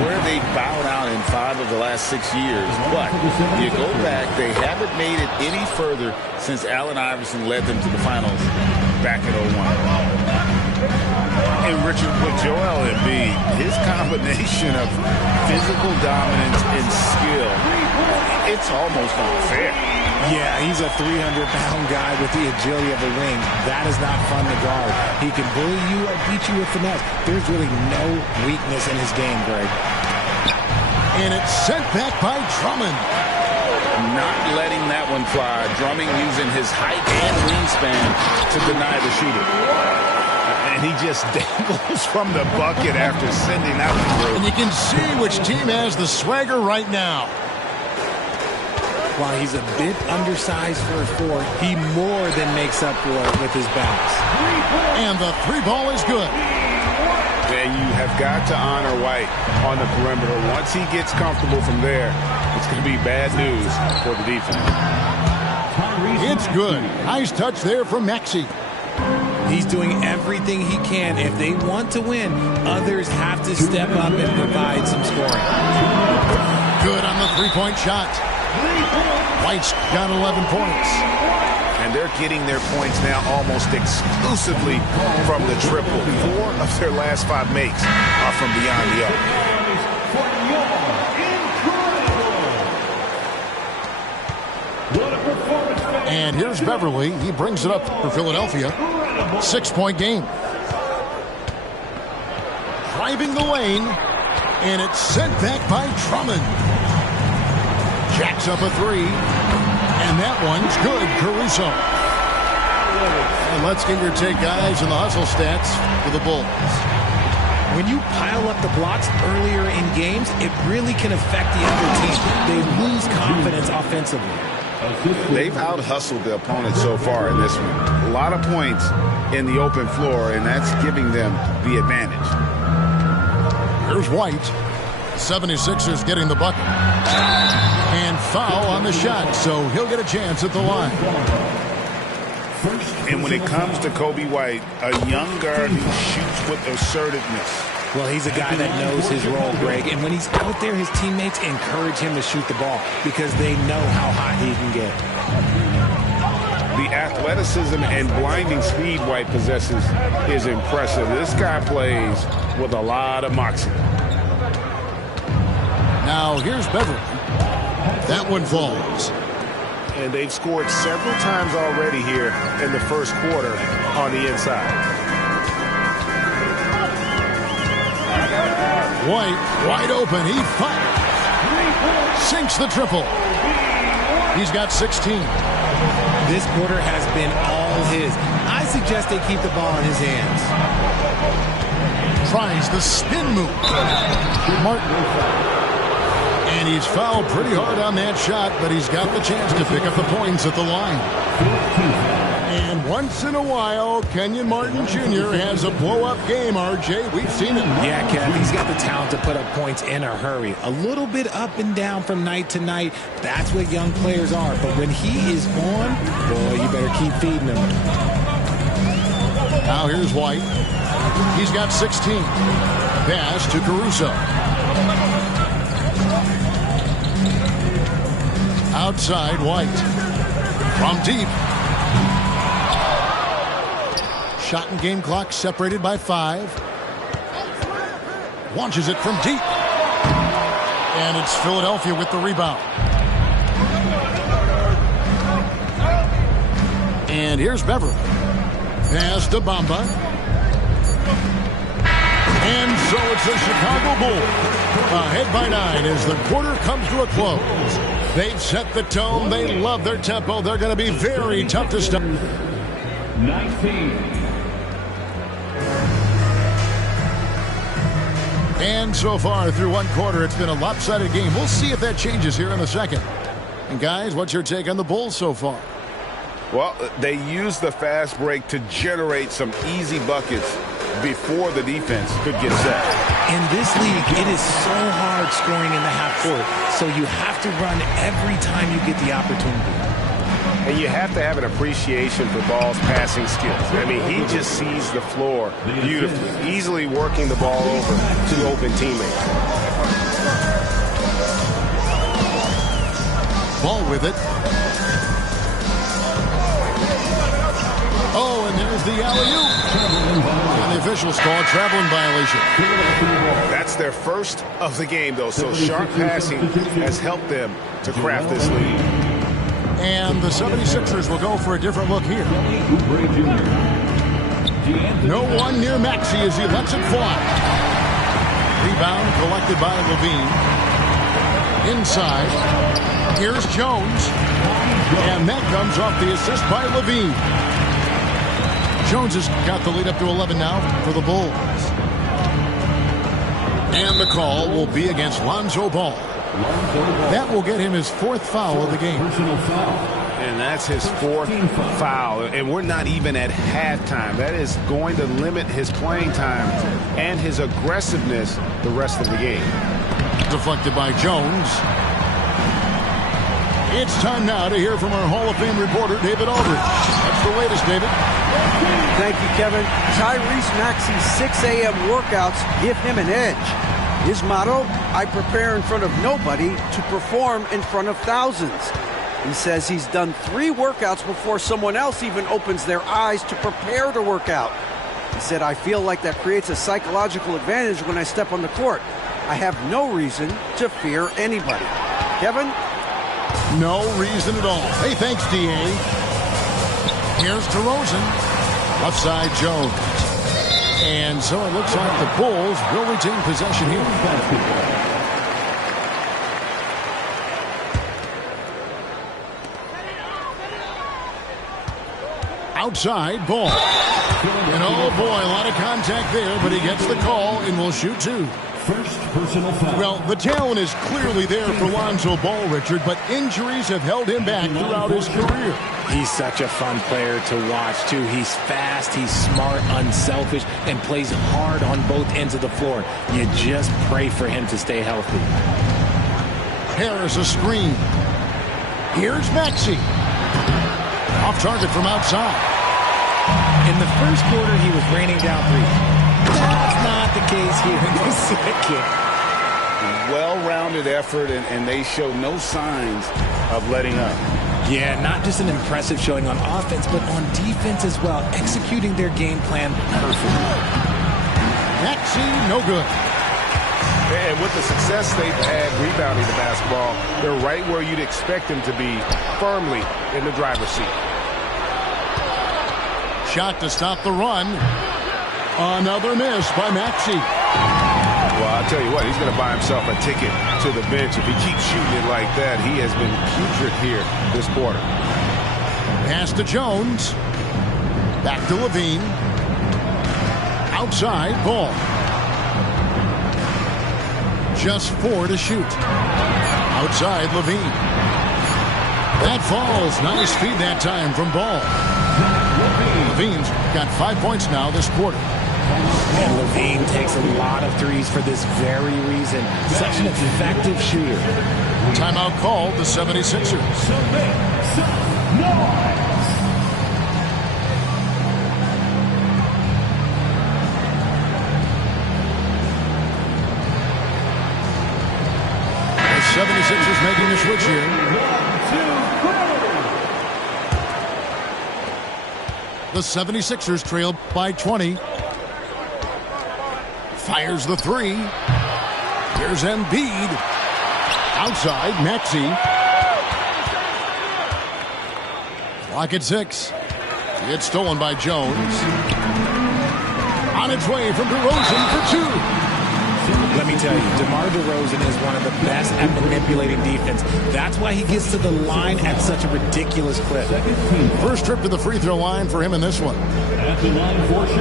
Where they bowed out in 5 of the last 6 years. But you go back, they haven't made it any further since Allen Iverson led them to the finals back in 01. And Richard, with Joel Embiid, his combination of physical dominance and skill, it's almost unfair. Yeah, he's a 300-pound guy with the agility of a wing. That is not fun to guard. He can bully you or beat you with finesse. There's really no weakness in his game, Greg. And it's sent back by Drummond. Not letting that one fly. Drummond using his height and wingspan to deny the shooter. And he just dangles from the bucket after sending that one through. And you can see which team has the swagger right now. While he's a bit undersized for a 4, he more than makes up for it with his bounce. And the 3 ball is good. And you have got to honor White on the perimeter. Once he gets comfortable from there, it's going to be bad news for the defense. It's good. Nice touch there from Maxey. He's doing everything he can. If they want to win, others have to step up and provide some scoring. Good on the 3-point shot. White's got 11 points. And they're getting their points now almost exclusively from the triple. 4 of their last 5 makes are from beyond the arc. And here's Beverly. He brings it up for Philadelphia. 6-point game. Driving the lane. And it's sent back by Drummond. Jacks up a 3. And that one's good, Caruso. And let's get your take, guys, on the hustle stats for the Bulls. When you pile up the blocks earlier in games, it really can affect the other team. They lose confidence offensively. They've out-hustled the opponent so far in this one. A lot of points in the open floor, and that's giving them the advantage. Here's White. 76ers getting the bucket. And foul on the shot, so he'll get a chance at the line. And when it comes to Kobe White, a young guard who shoots with assertiveness. Well, he's a guy that knows his role, Greg. And when he's out there, his teammates encourage him to shoot the ball because they know how hot he can get. The athleticism and blinding speed White possesses is impressive. This guy plays with a lot of moxie. Now, here's Beverly. That one falls. And they've scored several times already here in the first quarter on the inside. White, wide open. He fires. Sinks the triple. He's got 16. This quarter has been all his. I suggest they keep the ball in his hands. Tries the spin move. Martin. And he's fouled pretty hard on that shot, but he's got the chance to pick up the points at the line. And once in a while, Kenyon Martin Jr. has a blow-up game, RJ. We've seen it. Yeah, Kev, he's got the talent to put up points in a hurry. A little bit up and down from night to night. That's what young players are. But when he is on, boy, you better keep feeding him. Now here's White. He's got 16. Pass to Caruso. Outside, White. From deep. Shot and game clock separated by 5. Launches it from deep. And it's Philadelphia with the rebound. And here's Beverly. Pass to Bamba. And so it's the Chicago Bulls ahead by 9 as the quarter comes to a close. They've set the tone. They love their tempo. They're going to be very tough to stop. 19. And so far through one quarter, it's been a lopsided game. We'll see if that changes here in the second. And guys, what's your take on the Bulls so far? Well, they used the fast break to generate some easy buckets before the defense could get set. In this league, it is so hard scoring in the half court, so you have to run every time you get the opportunity. And you have to have an appreciation for Ball's passing skills. I mean, he just sees the floor beautifully, easily working the ball over to open teammates. Ball with it. Oh, and there's the alley-oop. And the officials call a traveling violation. That's their first of the game, though, so sharp passing has helped them to craft this lead. And the 76ers will go for a different look here. No one near Maxey as he lets it fly. Rebound collected by Levine. Inside. Here's Jones. And that comes off the assist by Levine. Jones has got the lead up to 11 now for the Bulls. And the call will be against Lonzo Ball. That will get him his 4th foul of the game. And that's his 4th foul. And we're not even at halftime. That is going to limit his playing time and his aggressiveness the rest of the game. Deflected by Jones. It's time now to hear from our Hall of Fame reporter, David Aldridge. That's the latest, David. Thank you, Kevin. Tyrese Maxey's 6 a.m. workouts give him an edge. His motto, I prepare in front of nobody to perform in front of thousands. He says he's done 3 workouts before someone else even opens their eyes to prepare to work out. He said, I feel like that creates a psychological advantage when I step on the court. I have no reason to fear anybody. Kevin? No reason at all. Hey, thanks, D.A. Here's DeRozan. Left side, Jones. And so it looks like the Bulls will retain possession here. Outside, Ball. And oh boy, a lot of contact there, but he gets the call and will shoot 2. First personal foul. Well, the talent is clearly there for Lonzo Ball, Richard, but injuries have held him back throughout his career. He's such a fun player to watch, too. He's fast, he's smart, unselfish, and plays hard on both ends of the floor. You just pray for him to stay healthy. Here's a screen. Here's Maxey. Off target from outside. In the first quarter, he was raining down threes. That's not the case here in the second. Well-rounded effort, and they show no signs of letting up. Yeah, not just an impressive showing on offense, but on defense as well, executing their game plan perfectly. Maxey, no good. And with the success they've had rebounding the basketball, they're right where you'd expect them to be, firmly in the driver's seat. Shot to stop the run. Another miss by Maxey. Well, I'll tell you what, he's going to buy himself a ticket to the bench. If he keeps shooting it like that, he has been putrid here this quarter. Pass to Jones. Back to Levine. Outside, Ball. Just 4 to shoot. Outside, Levine. That falls. Nice feed that time from Ball. Levine's got 5 points now this quarter. And Levine takes a lot of threes for this very reason. Such an effective shooter. Timeout called the 76ers. The 76ers making the switch here. The 76ers trail by 20. Fires the three. Here's Embiid. Outside, Maxey. Clock at 6. It's stolen by Jones. On its way from DeRozan for 2. Let me tell you, DeMar DeRozan is one of the best at manipulating defense. That's why he gets to the line at such a ridiculous clip. First trip to the free throw line for him in this one.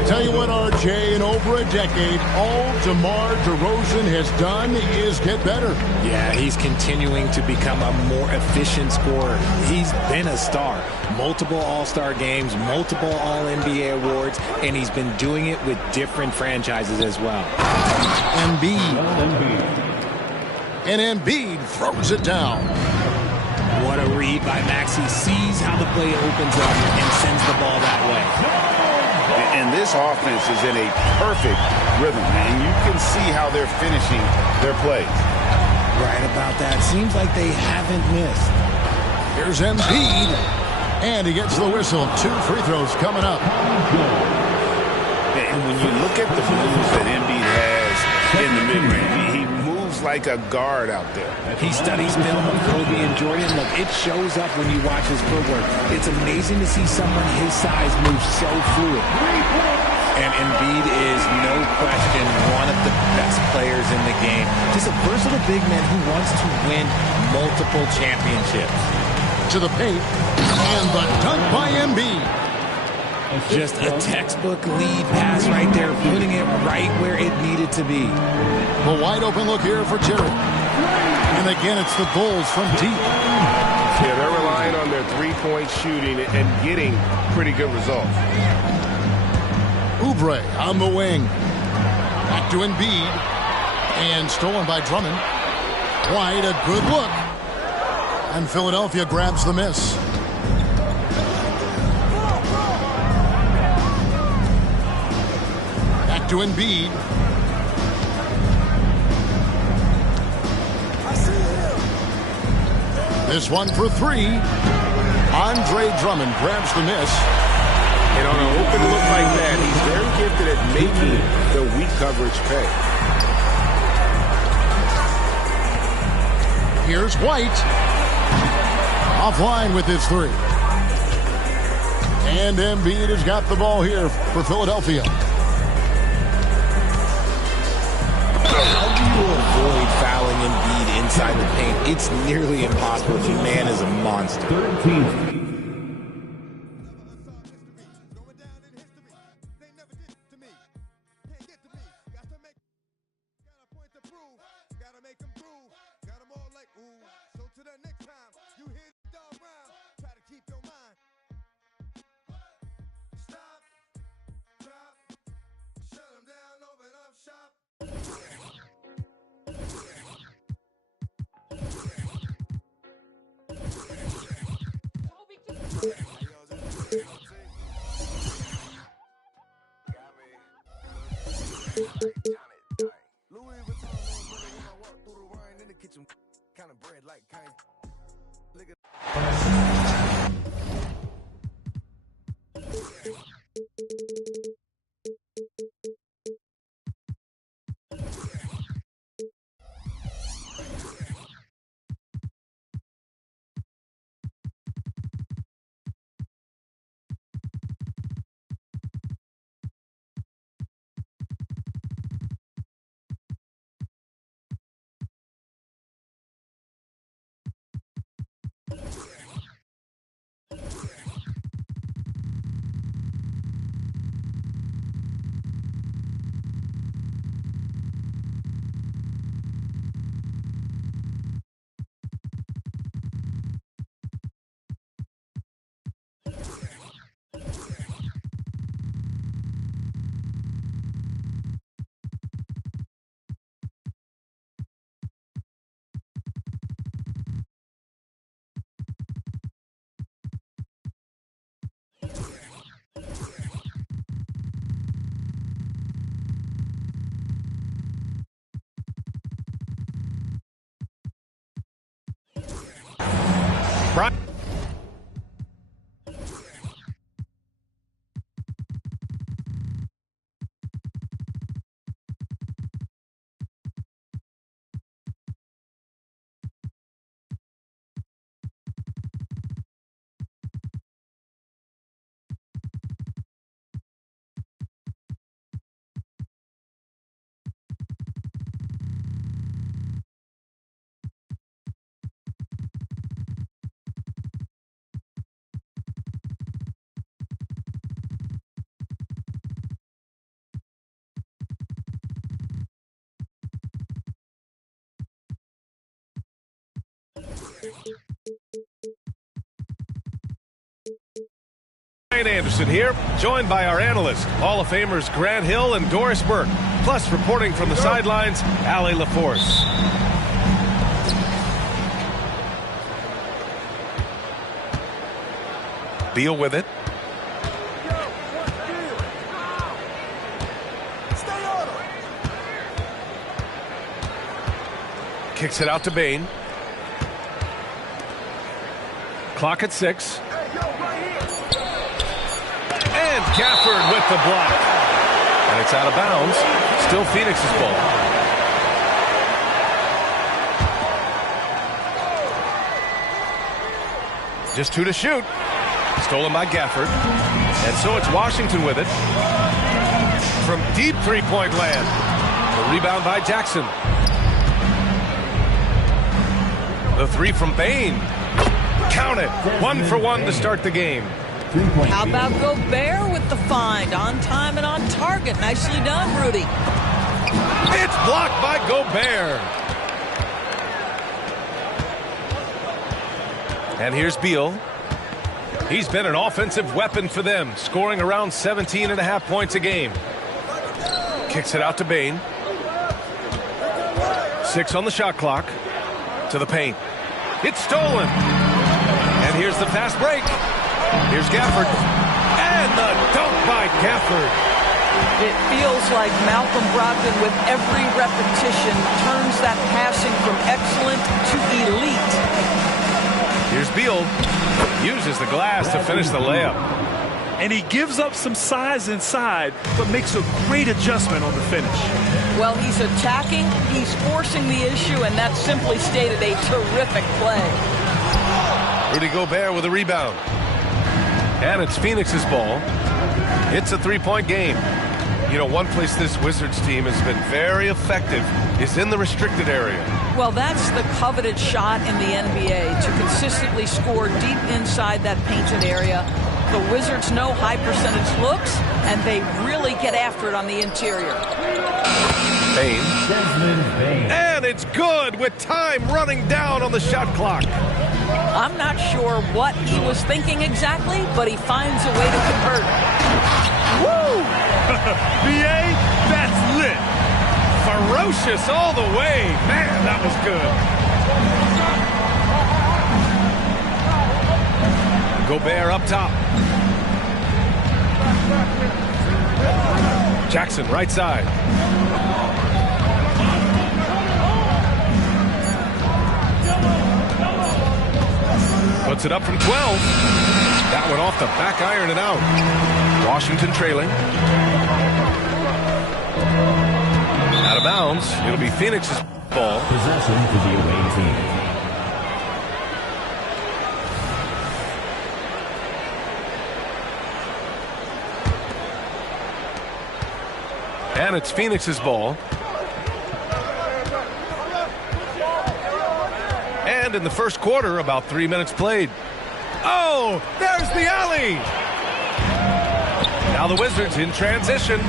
Tell you what, RJ, in over a decade, all DeMar DeRozan has done is get better. Yeah, he's continuing to become a more efficient scorer. He's been a star. Multiple All-Star games, multiple All-NBA awards, and he's been doing it with different franchises as well. Embiid. And Embiid throws it down. What a read by Maxey. Sees how the play opens up and sends the ball that way. And this offense is in a perfect rhythm, and you can see how they're finishing their plays. Right about that. Seems like they haven't missed. Here's Embiid. And he gets the whistle. 2 free throws coming up. And when you look at the moves that Embiid has in the mid-range, he moves like a guard out there. He studies film of Kobe and Jordan. Look, it shows up when you watch his footwork. It's amazing to see someone his size move so fluid. And Embiid is, no question, one of the best players in the game. Just a versatile big man who wants to win multiple championships. To the paint. And the dunk by Embiid. Just a textbook lead pass right there, putting it right where it needed to be. A wide open look here for Terry. And again, it's the Bulls from deep. Yeah, they're relying on their three-point shooting and getting pretty good results. Oubre on the wing. Back to Embiid. And stolen by Drummond. White, a good look. And Philadelphia grabs the miss. Back to Embiid. This one for 3. Andre Drummond grabs the miss. And on an open look like that, he's very gifted at making the weak coverage pay. Here's White. Offline with his 3. And Embiid has got the ball here for Philadelphia. How do you avoid fouling Embiid inside the paint? It's nearly impossible. The man is a monster. 13. So to the next time you hear the dog rhyme, try to keep your mind Ryan Anderson here, joined by our analysts, Hall of Famers Grant Hill and Doris Burke, plus reporting from the sidelines, Allie LaForce. Beal with it. Kicks it out to Bain. Clock at 6. And Gafford with the block. And it's out of bounds. Still Phoenix's ball. Just 2 to shoot. Stolen by Gafford. And so it's Washington with it. From deep three-point land. The rebound by Jackson. The 3 from Bain. Count it. 1 for 1 to start the game. How about Gobert with the find? On time and on target. Nicely done, Rudy. It's blocked by Gobert. And here's Beal. He's been an offensive weapon for them, scoring around 17.5 points a game. Kicks it out to Bain. 6 on the shot clock. To the paint. It's stolen. And here's the fast break. Here's Gafford. And the dunk by Gafford. It feels like Malcolm Brogdon, with every repetition, turns that passing from excellent to elite. Here's Beal. Uses the glass to finish the layup. And he gives up some size inside, but makes a great adjustment on the finish. Well, he's attacking, he's forcing the issue, and that's simply stated a terrific play. Rudy Gobert with a rebound. And it's Phoenix's ball. It's a three-point game. You know, one place this Wizards team has been very effective is in the restricted area. Well, that's the coveted shot in the NBA, to consistently score deep inside that painted area. The Wizards know high percentage looks, and they really get after it on the interior. Bain. And it's good with time running down on the shot clock. I'm not sure what he was thinking exactly, but he finds a way to convert. Woo! BA, that's lit. Ferocious all the way. Man, that was good. Gobert up top. Jackson right side. Puts it up from 12. That one off the back iron and out. Washington trailing. Out of bounds. It'll be Phoenix's ball. Possession for the away team. And it's Phoenix's ball. And in the first quarter, about 3 minutes played. Oh, there's the alley. Now the Wizards in transition.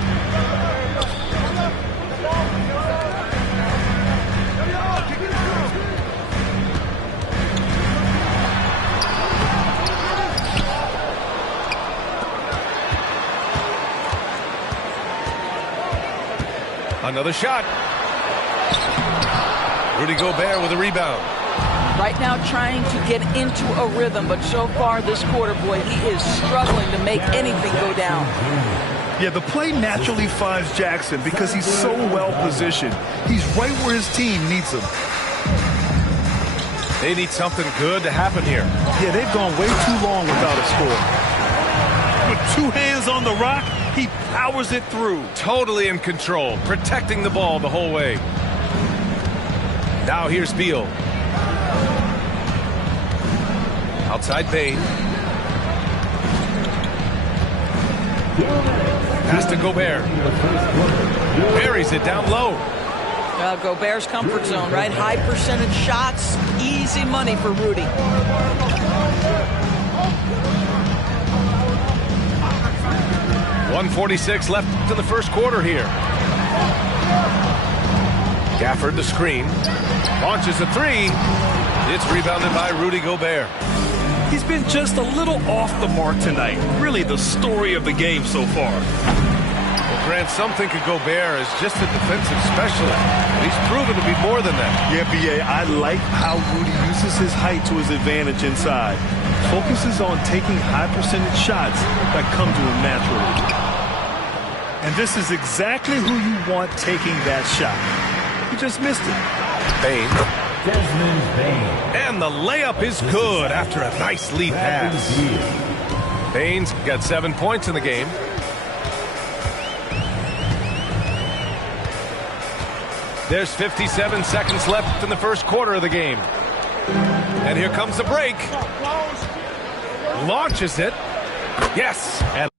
Another shot. Rudy Gobert with a rebound. Right now trying to get into a rhythm, but so far this quarter, boy, he is struggling to make anything go down. Yeah, the play naturally finds Jackson because he's so well positioned. He's right where his team needs him. They need something good to happen here. Yeah, they've gone way too long without a score. With 2 hands on the rock, he powers it through. Totally in control, protecting the ball the whole way. Now here's Beal. Outside Bain. Pass to Gobert. Buries it down low. Gobert's comfort zone, right? High percentage shots, easy money for Rudy. 1:46 left in the first quarter here. Gafford the screen. Launches a three. It's rebounded by Rudy Gobert. He's been just a little off the mark tonight. Really the story of the game so far. Well, Grant, some think of Gobert as just a defensive specialist. But he's proven to be more than that. Yeah, B.A., I like how Rudy uses his height to his advantage inside. Focuses on taking high percentage shots that come to him naturally. And this is exactly who you want taking that shot. He just missed it. Bain. And the layup is good after a nice lead pass. Bain's got 7 points in the game. There's 57 seconds left in the first quarter of the game. And here comes the break. Launches it. Yes. And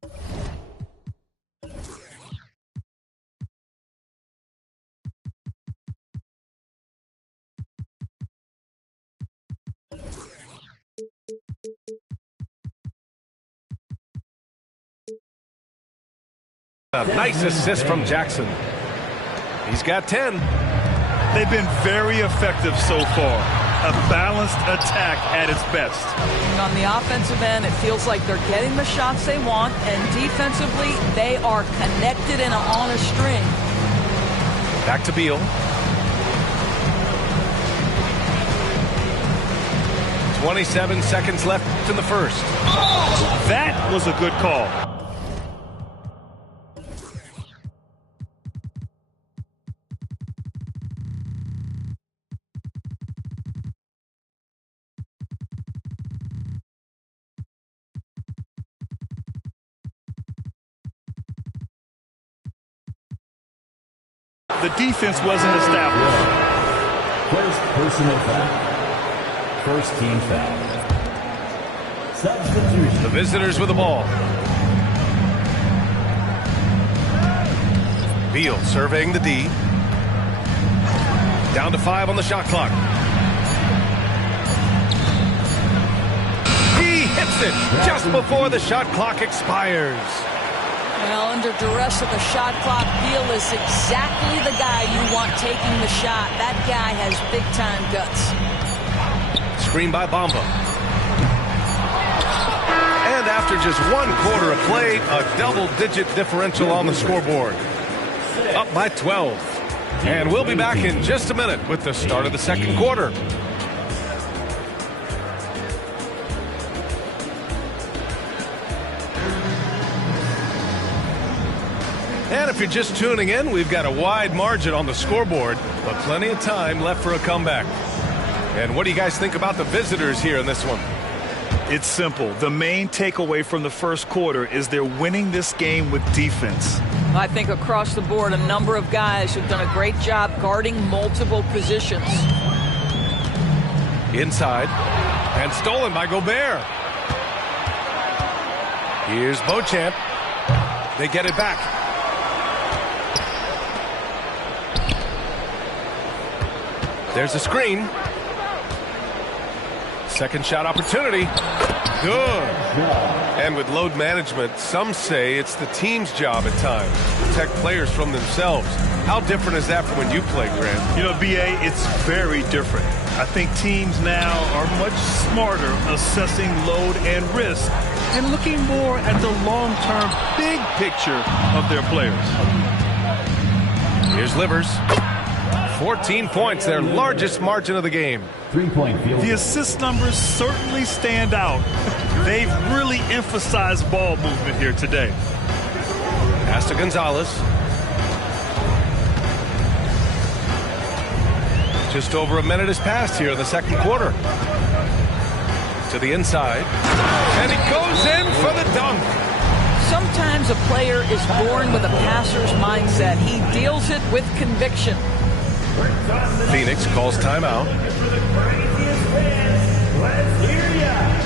a nice assist from Jackson. He's got 10. They've been very effective so far. A balanced attack at its best. On the offensive end, it feels like they're getting the shots they want, and defensively, they are connected and on a string. Back to Beal. 27 seconds left in the first. That was a good call. The defense wasn't established. First personal foul. First team foul. Substitution. The visitors with the ball. Beal surveying the D. Down to 5 on the shot clock. He hits it just before the shot clock expires. Well, under duress of the shot clock, Beal is exactly the guy you want taking the shot. That guy has big-time guts. Screen by Bamba. And after just 1 quarter of play, a double-digit differential on the scoreboard. Up by 12. And we'll be back in just a minute with the start of the second quarter. And if you're just tuning in, we've got a wide margin on the scoreboard, but plenty of time left for a comeback. And what do you guys think about the visitors here in this one? It's simple. The main takeaway from the first quarter is they're winning this game with defense. I think across the board, a number of guys who've done a great job guarding multiple positions. Inside, and stolen by Gobert. Here's Beauchamp. They get it back. There's a screen. Second shot opportunity. Good. And with load management, some say it's the team's job at times to protect players from themselves. How different is that from when you played, Grant? You know, B.A., it's very different. I think teams now are much smarter assessing load and risk and looking more at the long-term big picture of their players. Here's Livers. 14 points, their largest margin of the game. 3-point field. The assist numbers certainly stand out. They've really emphasized ball movement here today. Pass to Gonzalez. Just over a minute has passed here in the second quarter. To the inside. And he goes in for the dunk. Sometimes a player is born with a passer's mindset. He deals it with conviction. Phoenix calls timeout. Let's hear ya.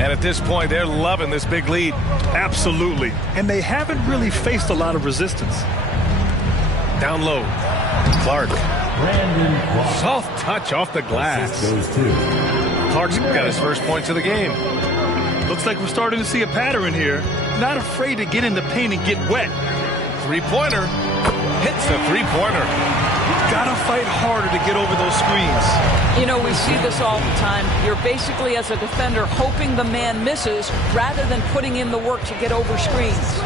And at this point, they're loving this big lead. Absolutely. And they haven't really faced a lot of resistance. Down low. Clark. Soft touch off the glass. Clark's got his first points of the game. Looks like we're starting to see a pattern here. Not afraid to get in the paint and get wet. Three-pointer. Hits the three-pointer. Gotta fight harder to get over those screens. You know, we see this all the time. You're basically, as a defender, hoping the man misses rather than putting in the work to get over screens.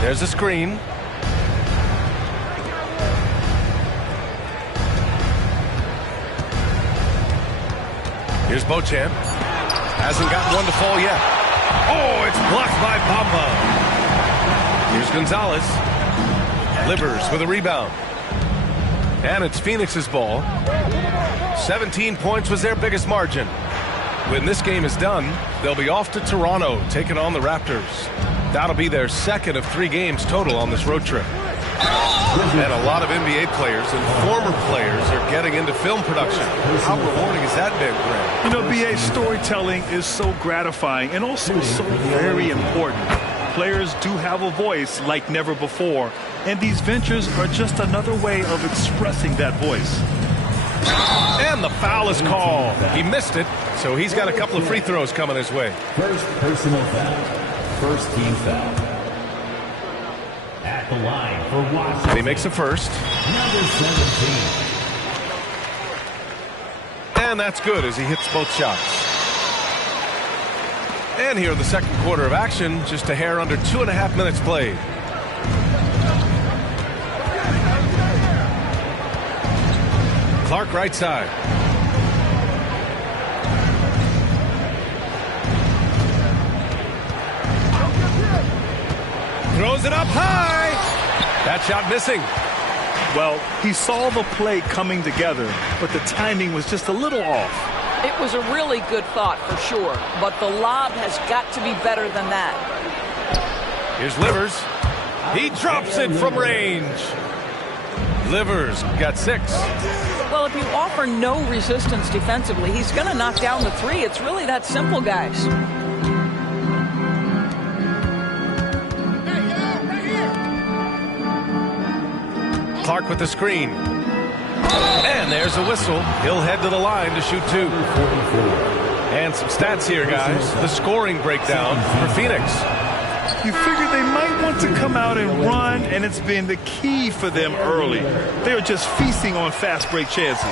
There's a screen. Here's Beauchamp. Hasn't got one to fall yet. Oh, it's blocked by Bamba. Here's Gonzalez. Livers with a rebound. And it's Phoenix's ball. 17 points was their biggest margin. When this game is done, they'll be off to Toronto, taking on the Raptors. That'll be their second of 3 games total on this road trip. And a lot of NBA players and former players are getting into film production. How rewarding has that been, Greg? You know, BA, storytelling is so gratifying and also so very important. Players do have a voice like never before, and these ventures are just another way of expressing that voice. And the foul is called. He missed it, so he's got a couple of free throws coming his way. First personal foul. First team foul. At the line for Washington. And he makes a first. Number 17. And that's good as he hits both shots. And here in the second quarter of action, just a hair under 2.5 minutes played. Clark right side. Throws it up high. That shot missing. Well, he saw the play coming together, but the timing was just a little off. It was a really good thought for sure, but the lob has got to be better than that. Here's Livers. He drops it from range. Livers got 6. Well, if you offer no resistance defensively, he's going to knock down the 3. It's really that simple, guys. Clark with the screen. And there's a whistle. He'll head to the line to shoot 2. And some stats here, guys. The scoring breakdown for Phoenix. You figure they might want to come out and run, and it's been the key for them early. They're just feasting on fast break chances.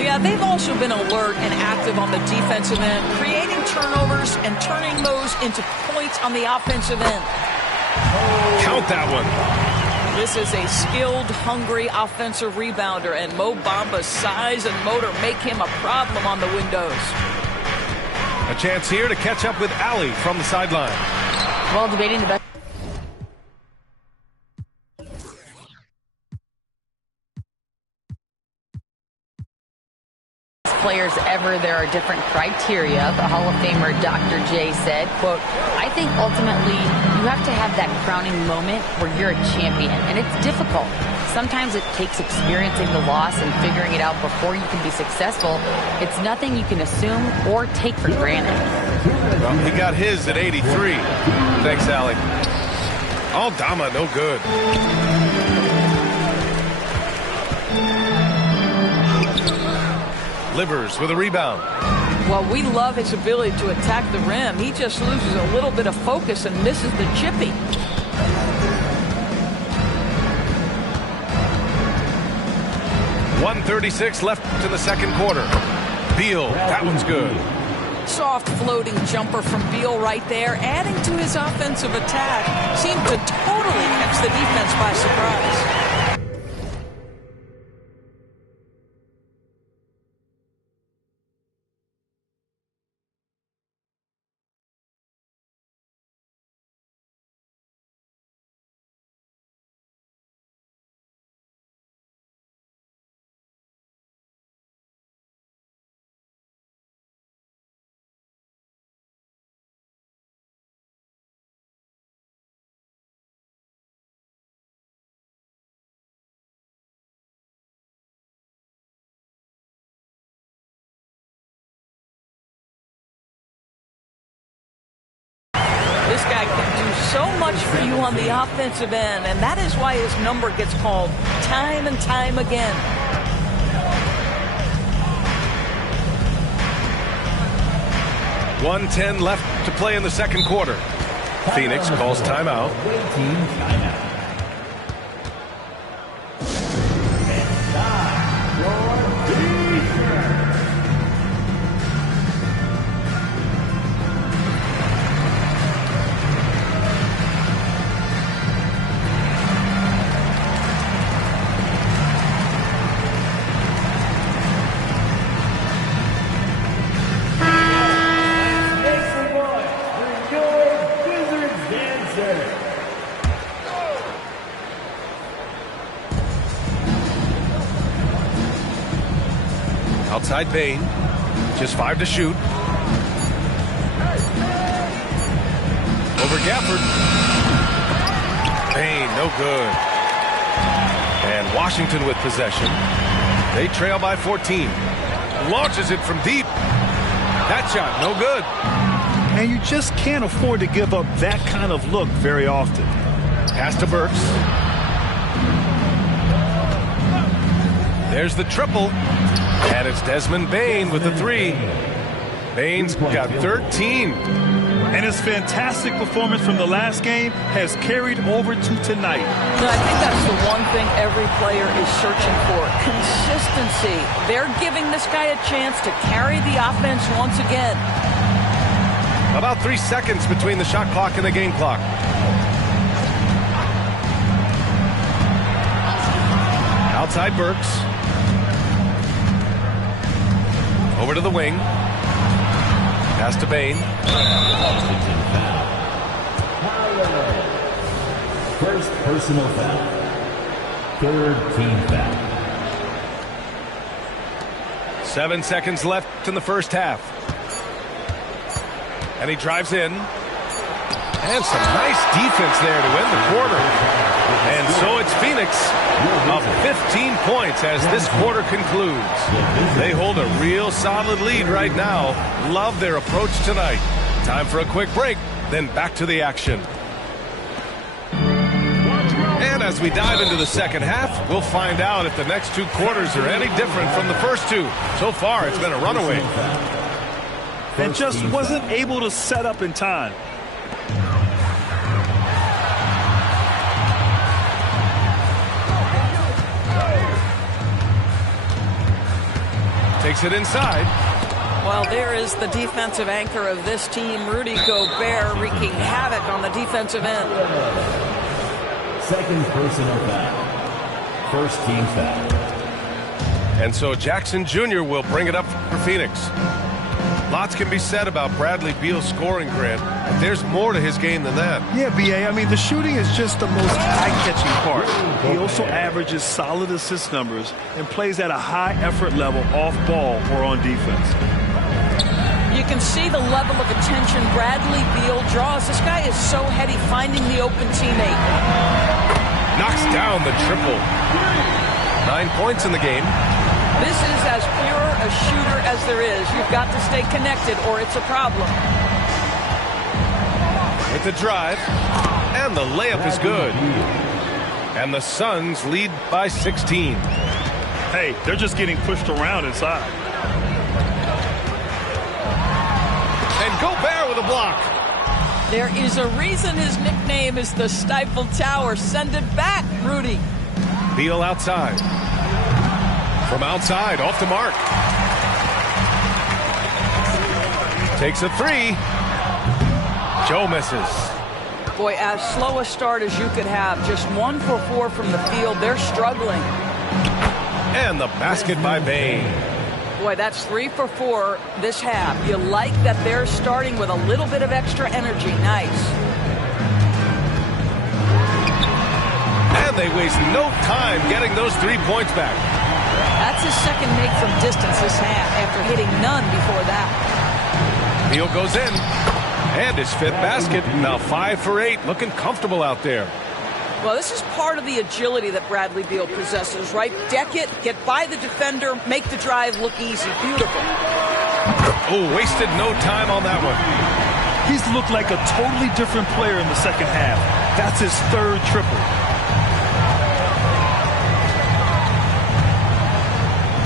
Yeah, they've also been alert and active on the defensive end, creating turnovers and turning those into points on the offensive end. Count that one. This is a skilled, hungry offensive rebounder, and Mo Bamba's size and motor make him a problem on the windows. A chance here to catch up with Ali from the sideline. Well, debating the best players ever, there are different criteria. The Hall of Famer Dr. J said, quote, I think ultimately you have to have that crowning moment where you're a champion, and it's difficult. Sometimes it takes experiencing the loss and figuring it out before you can be successful. It's nothing you can assume or take for granted. Well, he got his at 83. Thanks, Allie. Aldama, no good. Livers with a rebound. Well, we love his ability to attack the rim. He just loses a little bit of focus and misses the chippy. .136 left in the second quarter. Beal, that one's good. Soft floating jumper from Beal right there, adding to his offensive attack. Seemed to totally catch the defense by surprise. This guy can do so much for you on the offensive end, and that is why his number gets called time and time again. .110 left to play in the second quarter. Phoenix calls timeout. Outside Bain, just 5 to shoot. Over Gafford. Bain, no good. And Washington with possession. They trail by 14. Launches it from deep. That shot, no good. And you just can't afford to give up that kind of look very often. Pass to Burks. There's the triple. And it's Desmond Bain with the 3. Bain's got 13. And his fantastic performance from the last game has carried over to tonight. And I think that's the one thing every player is searching for. Consistency. They're giving this guy a chance to carry the offense once again. About 3 seconds between the shot clock and the game clock. Outside Burks. Over to the wing. Pass to Bain. First personal foul. Third team foul. 7 seconds left in the first half. And he drives in. And some nice defense there to end the quarter. And so it's Phoenix up 15 points as this quarter concludes. They hold a real solid lead right now. Love their approach tonight. Time for a quick break, then back to the action. And as we dive into the second half, we'll find out if the next 2 quarters are any different from the first 2. So far, it's been a runaway. And just wasn't able to set up in time. Takes it inside. Well, there is the defensive anchor of this team, Rudy Gobert, wreaking havoc on the defensive end. Second personal foul. First team foul. And so Jackson Jr. will bring it up for Phoenix. Lots can be said about Bradley Beal's scoring, Grant. But there's more to his game than that. Yeah, B.A. I mean, the shooting is just the most eye-catching part. He also averages solid assist numbers and plays at a high effort level off ball or on defense. You can see the level of attention Bradley Beal draws. This guy is so heady finding the open teammate. Knocks down the triple. 9 points in the game. This is as pure a shooter as there is. You've got to stay connected or it's a problem. With the drive, and the layup is good. And the Suns lead by 16. Hey, they're just getting pushed around inside. And Gobert with a block. There is a reason his nickname is the Stifle Tower. Send it back, Rudy. Beal outside. From outside, off the mark. Takes a 3. Joe misses. Boy, as slow a start as you could have. Just 1 for 4 from the field. They're struggling. And the basket by Bain. Boy, that's 3 for 4 this half. You like that they're starting with a little bit of extra energy. Nice. And they waste no time getting those 3 points back. That's his second make from distance this half after hitting none before that. Beal goes in. And his 5th basket. Now 5 for 8. Looking comfortable out there. Well, this is part of the agility that Bradley Beal possesses, right? Deck it, get by the defender, make the drive look easy. Beautiful. Oh, wasted no time on that one. He's looked like a totally different player in the second half. That's his third triple.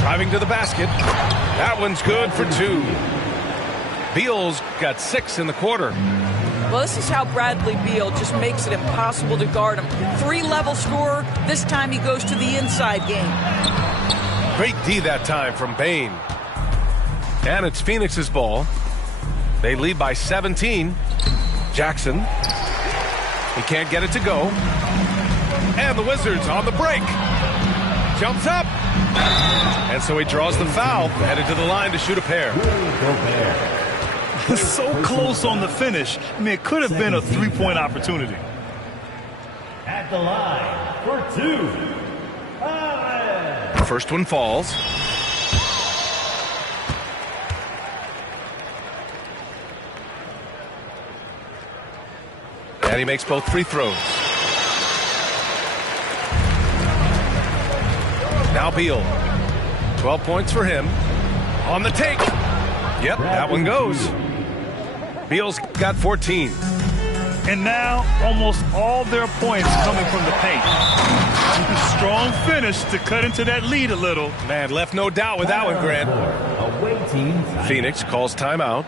Driving to the basket. That one's good for 2. Beal's got 6 in the quarter. Well, this is how Bradley Beal just makes it impossible to guard him. 3-level scorer. This time he goes to the inside game. Great D that time from Bane. And it's Phoenix's ball. They lead by 17. Jackson. He can't get it to go. And the Wizards on the break. Jumps up. And so he draws the foul. Headed to the line to shoot a pair. So close on the finish. I mean, it could have been a 3-point opportunity. At the line for 2. First one falls. And he makes both free throws. Now Beal. 12 points for him. On the take. Yep, that one goes. Beal's got 14. And now almost all their points coming from the paint. Strong finish to cut into that lead a little. Man, left no doubt with that one, Grant. Phoenix calls timeout.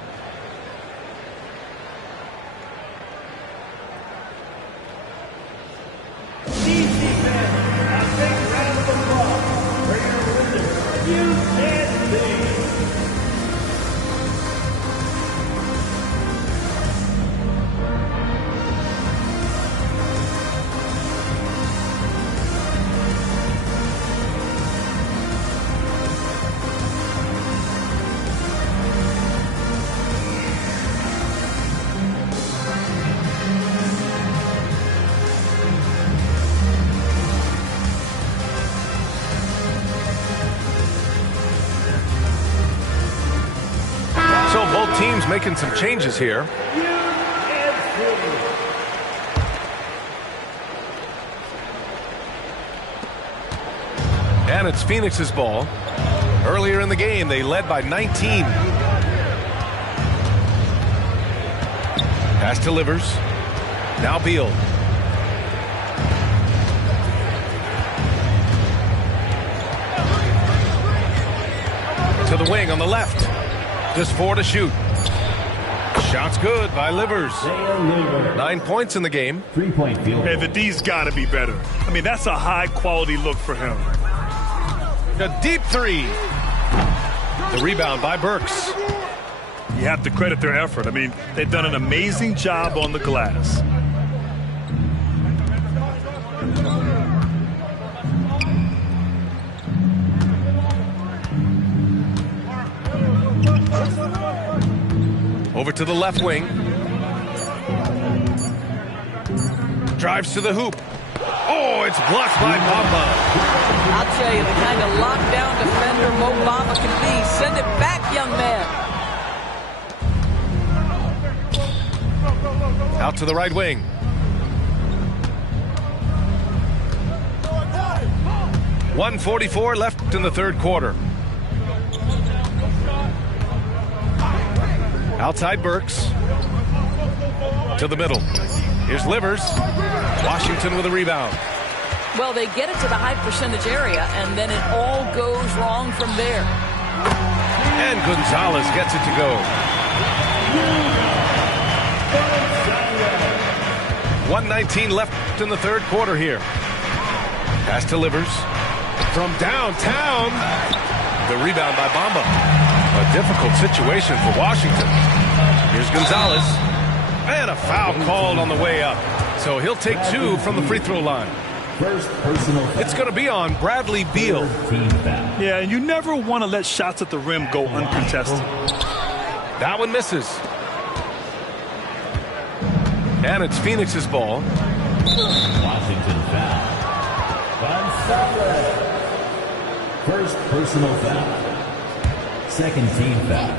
Teams making some changes here. And it's Phoenix's ball. Earlier in the game, they led by 19. Pass to Livers. Now Beal. To the wing on the left. Just 4 to shoot. Shot's good by Livers. 9 points in the game. 3-point field. Hey, the D's got to be better. I mean, that's a high-quality look for him. A deep 3. The rebound by Burks. You have to credit their effort. I mean, they've done an amazing job on the glass. Over to the left wing. Drives to the hoop. Oh, it's blocked by Bamba. I'll tell you, the kind of lockdown defender Mo Bamba can be. Send it back, young man. Out to the right wing. .144 left in the third quarter. Outside Burks. To the middle. Here's Livers. Washington with a rebound. Well, they get it to the high percentage area, and then it all goes wrong from there. And Gonzalez gets it to go. 1:19 left in the third quarter here. Pass to Livers. From downtown. The rebound by Bamba. A difficult situation for Washington. Here's Gonzalez. And a foul called on the way up. So he'll take 2 from the free throw line. First personal foul. It's going to be on Bradley Beal. Yeah, and you never want to let shots at the rim go uncontested. That one misses. And it's Phoenix's ball. Washington foul. Gonzalez. First personal foul. Second team foul.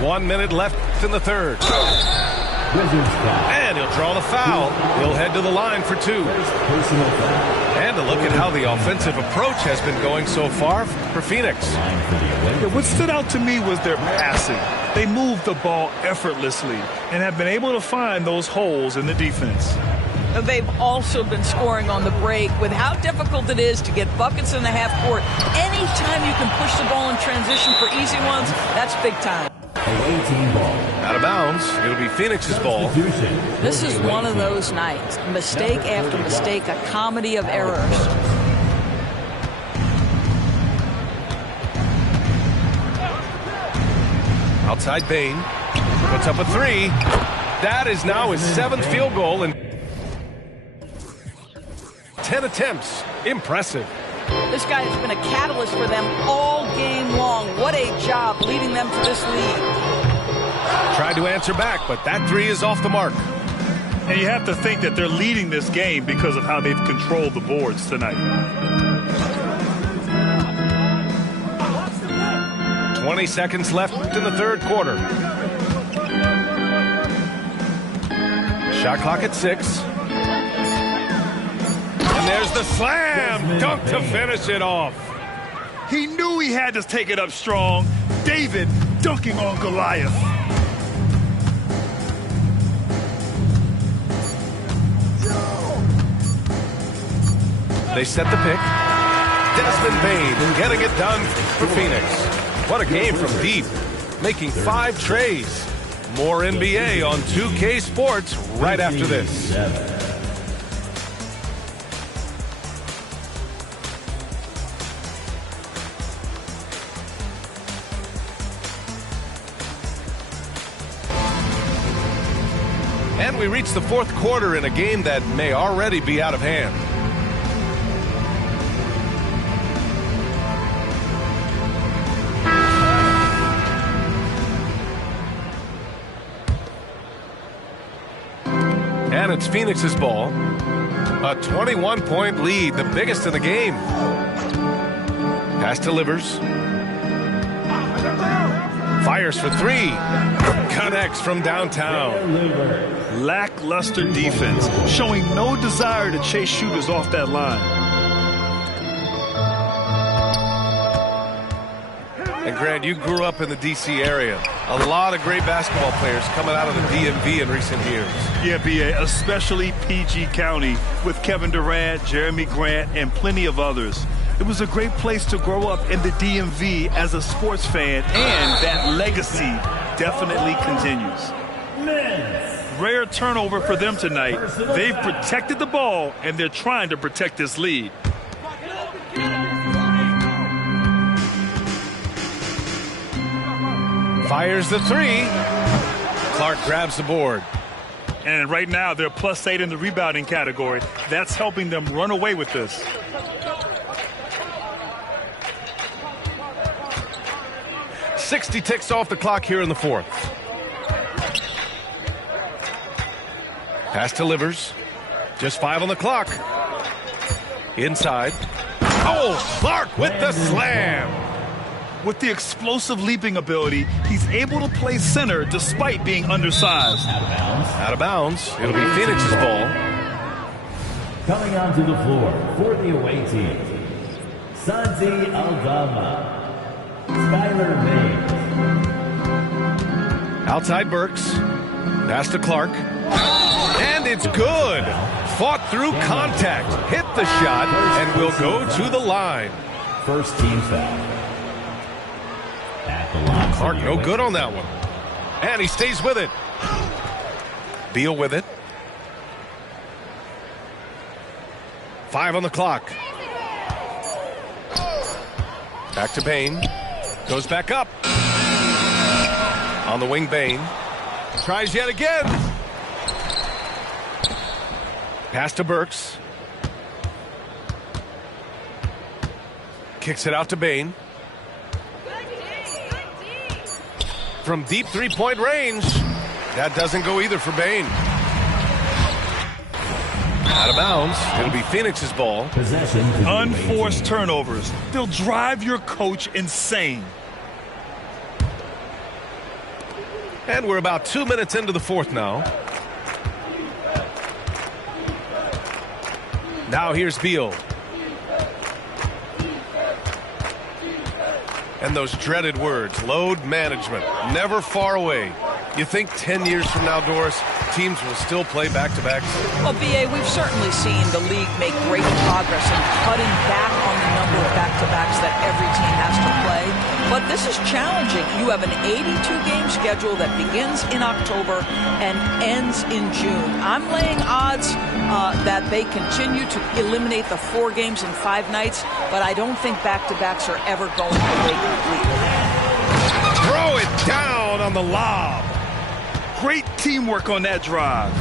1 minute left in the third. Wizards foul. And he'll draw the foul. He'll head to the line for 2. Personal foul. And to look at how the offensive approach has been going so far for Phoenix. Yeah, what stood out to me was their passing. They move the ball effortlessly and have been able to find those holes in the defense. They've also been scoring on the break. With how difficult it is to get buckets in the half court, anytime you can push the ball in transition for easy ones, that's big time. Away team ball. Out of bounds. It'll be Phoenix's ball. This is one of those nights. Mistake after mistake, a comedy of errors. Outside Bain. Puts up a three. That is now his 7th field goal in 10 attempts. Impressive. This guy has been a catalyst for them all game long. What a job leading them to this lead. Tried to answer back, but that three is off the mark. And you have to think that they're leading this game because of how they've controlled the boards tonight. 20 seconds left in the third quarter. Shot clock at 6. And there's the slam dunk to finish it off. He knew he had to take it up strong. David dunking on Goliath. They set the pick. Desmond Bain getting it done for Phoenix. What a game from deep. Making 5 trays. More NBA on 2K Sports right after this. And we reach the fourth quarter in a game that may already be out of hand. And it's Phoenix's ball. A 21-point lead, the biggest in the game. Pass delivers. Fires for 3. Connects from downtown. Lackluster defense, showing no desire to chase shooters off that line. And Grant, you grew up in the D.C. area. A lot of great basketball players coming out of the DMV in recent years. Yeah, B.A., especially PG County with Kevin Durant, Jeremy Grant, and plenty of others. It was a great place to grow up in the DMV as a sports fan, and that legacy definitely continues. Rare turnover for them tonight. They've protected the ball, and they're trying to protect this lead. Fires the 3. Clark grabs the board. And right now, they're +8 in the rebounding category. That's helping them run away with this. .60 ticks off the clock here in the fourth. Pass delivers. Just 5 on the clock. Inside. Oh, Clark with the slam. With the explosive leaping ability, he's able to play center despite being undersized. Out of bounds. It'll be Phoenix's ball. Coming onto the floor for the away team, Santi Aldama, Skylar Mays. Outside Burks. Pass to Clark. And it's good. Fought through contact. Hit the shot and will go to the line. First team foul. Clark no good on that one. And he stays with it. Beal with it. 5 on the clock. Back to Bain. Goes back up. On the wing, Bain. Tries yet again. Pass to Burks. Kicks it out to Bain. From deep three-point range. That doesn't go either for Bain. Out of bounds. It'll be Phoenix's ball. Possession. Unforced turnovers. They'll drive your coach insane. And we're about 2 minutes into the fourth now. Now here's Beal. And those dreaded words, load management, never far away. You think 10 years from now, Doris, teams will still play back-to-backs? Well, B.A., we've certainly seen the league make great progress in cutting back on the number of back-to-backs that every team has to play. But this is challenging. You have an 82-game schedule that begins in October and ends in June. I'm laying odds that they continue to eliminate the 4 games in 5 nights, but I don't think back-to-backs are ever going away completely. Throw it down on the lob. Great teamwork on that drive.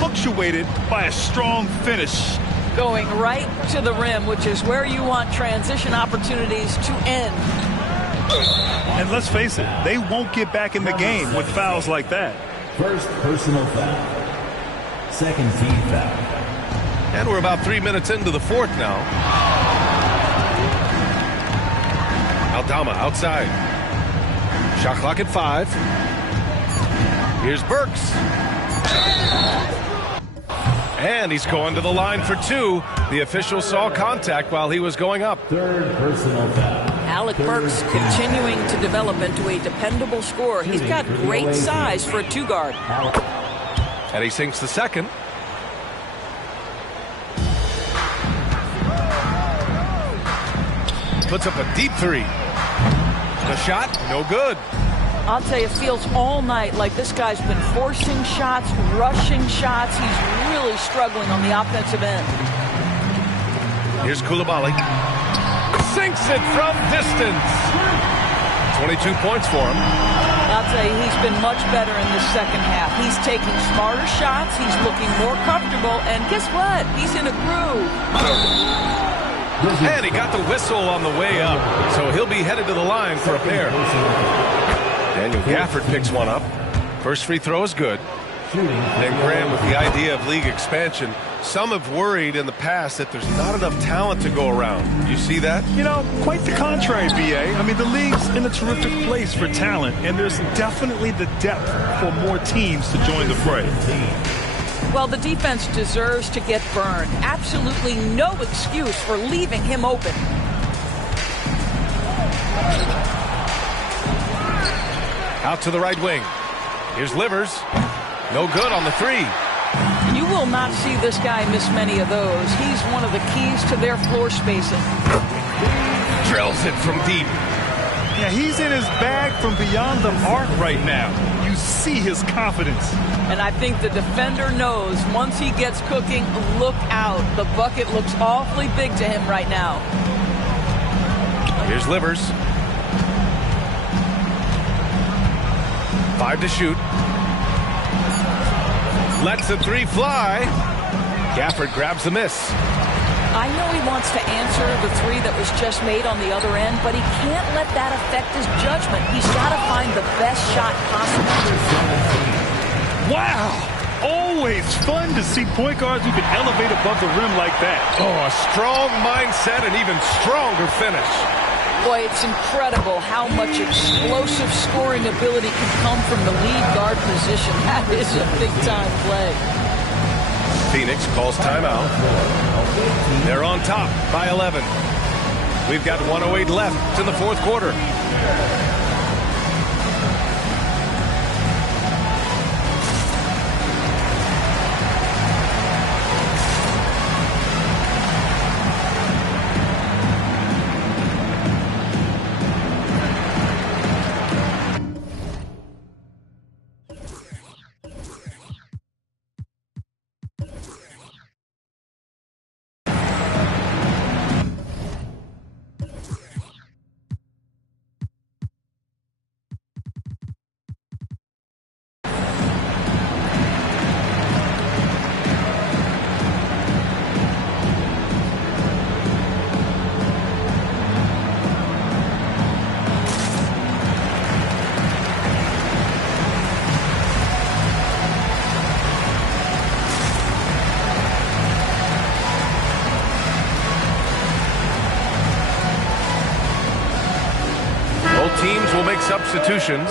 Punctuated by a strong finish. Going right to the rim, which is where you want transition opportunities to end. And let's face it, they won't get back in the game with fouls like that. First personal foul. Second team foul. And we're about 3 minutes into the fourth now. Aldama outside. Shot clock at 5. Here's Burks. And he's going to the line for 2. The official saw contact while he was going up. Third personal foul. Alec Burks continuing to develop into a dependable scorer. He's got great size for a 2-guard. And he sinks the second. Puts up a deep 3. The shot, no good. I'll tell you, it feels all night like this guy's been forcing shots, rushing shots. He's really struggling on the offensive end. Here's Koulibaly. Sinks it from distance. 22 points for him. I'll tell you, he's been much better in the second half. He's taking smarter shots. He's looking more comfortable. And guess what? He's in a groove. And he got the whistle on the way up, so he'll be headed to the line for a pair. Daniel Gafford picks one up. First free throw is good. And Graham, with the idea of league expansion, some have worried in the past that there's not enough talent to go around. You see that? You know, quite the contrary, B.A. I mean, the league's in a terrific place for talent, and there's definitely the depth for more teams to join the fray. Well, the defense deserves to get burned. Absolutely no excuse for leaving him open. Out to the right wing. Here's Livers. No good on the 3. You will not see this guy miss many of those. He's one of the keys to their floor spacing. Drills it from deep. Yeah, he's in his bag from beyond the arc right now. You see his confidence. And I think the defender knows once he gets cooking, look out. The bucket looks awfully big to him right now. Here's Livers. 5 to shoot. Lets the 3 fly. Gafford grabs the miss. I know he wants to answer the 3 that was just made on the other end, but he can't let that affect his judgment. He's got to find the best shot possible. Wow! Always fun to see point guards who can elevate above the rim like that. Oh, a strong mindset and even stronger finish. Boy, it's incredible how much explosive scoring ability can come from the lead guard position. That is a big-time play. Phoenix calls timeout. They're on top by 11. We've got 1:08 left in the fourth quarter. Teams will make substitutions.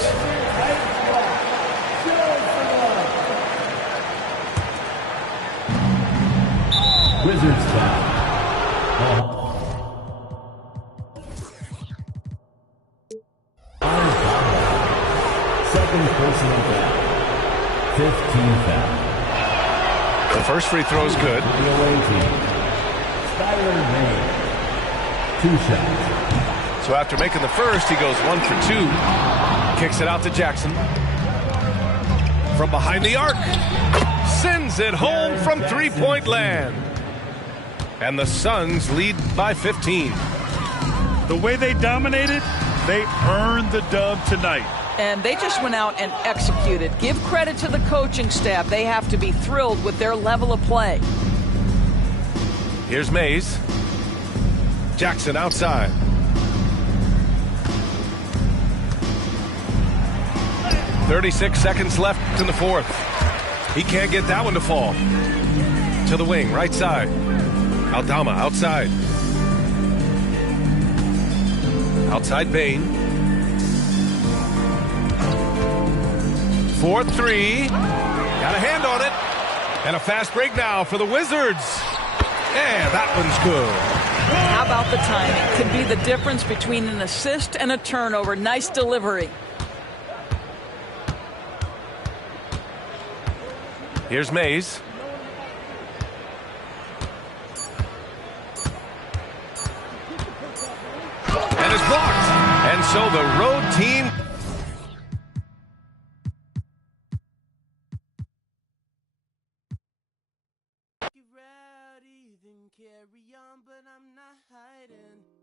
Wizards foul. personal foul. 15th foul. The first free throw is good. The away team. Skylar May. 2 shots. So after making the first, he goes 1 for 2. Kicks it out to Jackson. From behind the arc. Sends it home from three-point land. And the Suns lead by 15. The way they dominated, they earned the dub tonight. And they just went out and executed. Give credit to the coaching staff. They have to be thrilled with their level of play. Here's Mays. Jackson outside. .36 seconds left in the fourth. He can't get that one to fall. To the wing, right side. Aldama outside. Outside Bain. 4-3. Got a hand on it. And a fast break now for the Wizards. Yeah, that one's good. How about the timing? Could be the difference between an assist and a turnover. Nice delivery. Here's Mays. And it's blocked. And so the road team. Rowdy, then carry on, but I'm not hiding.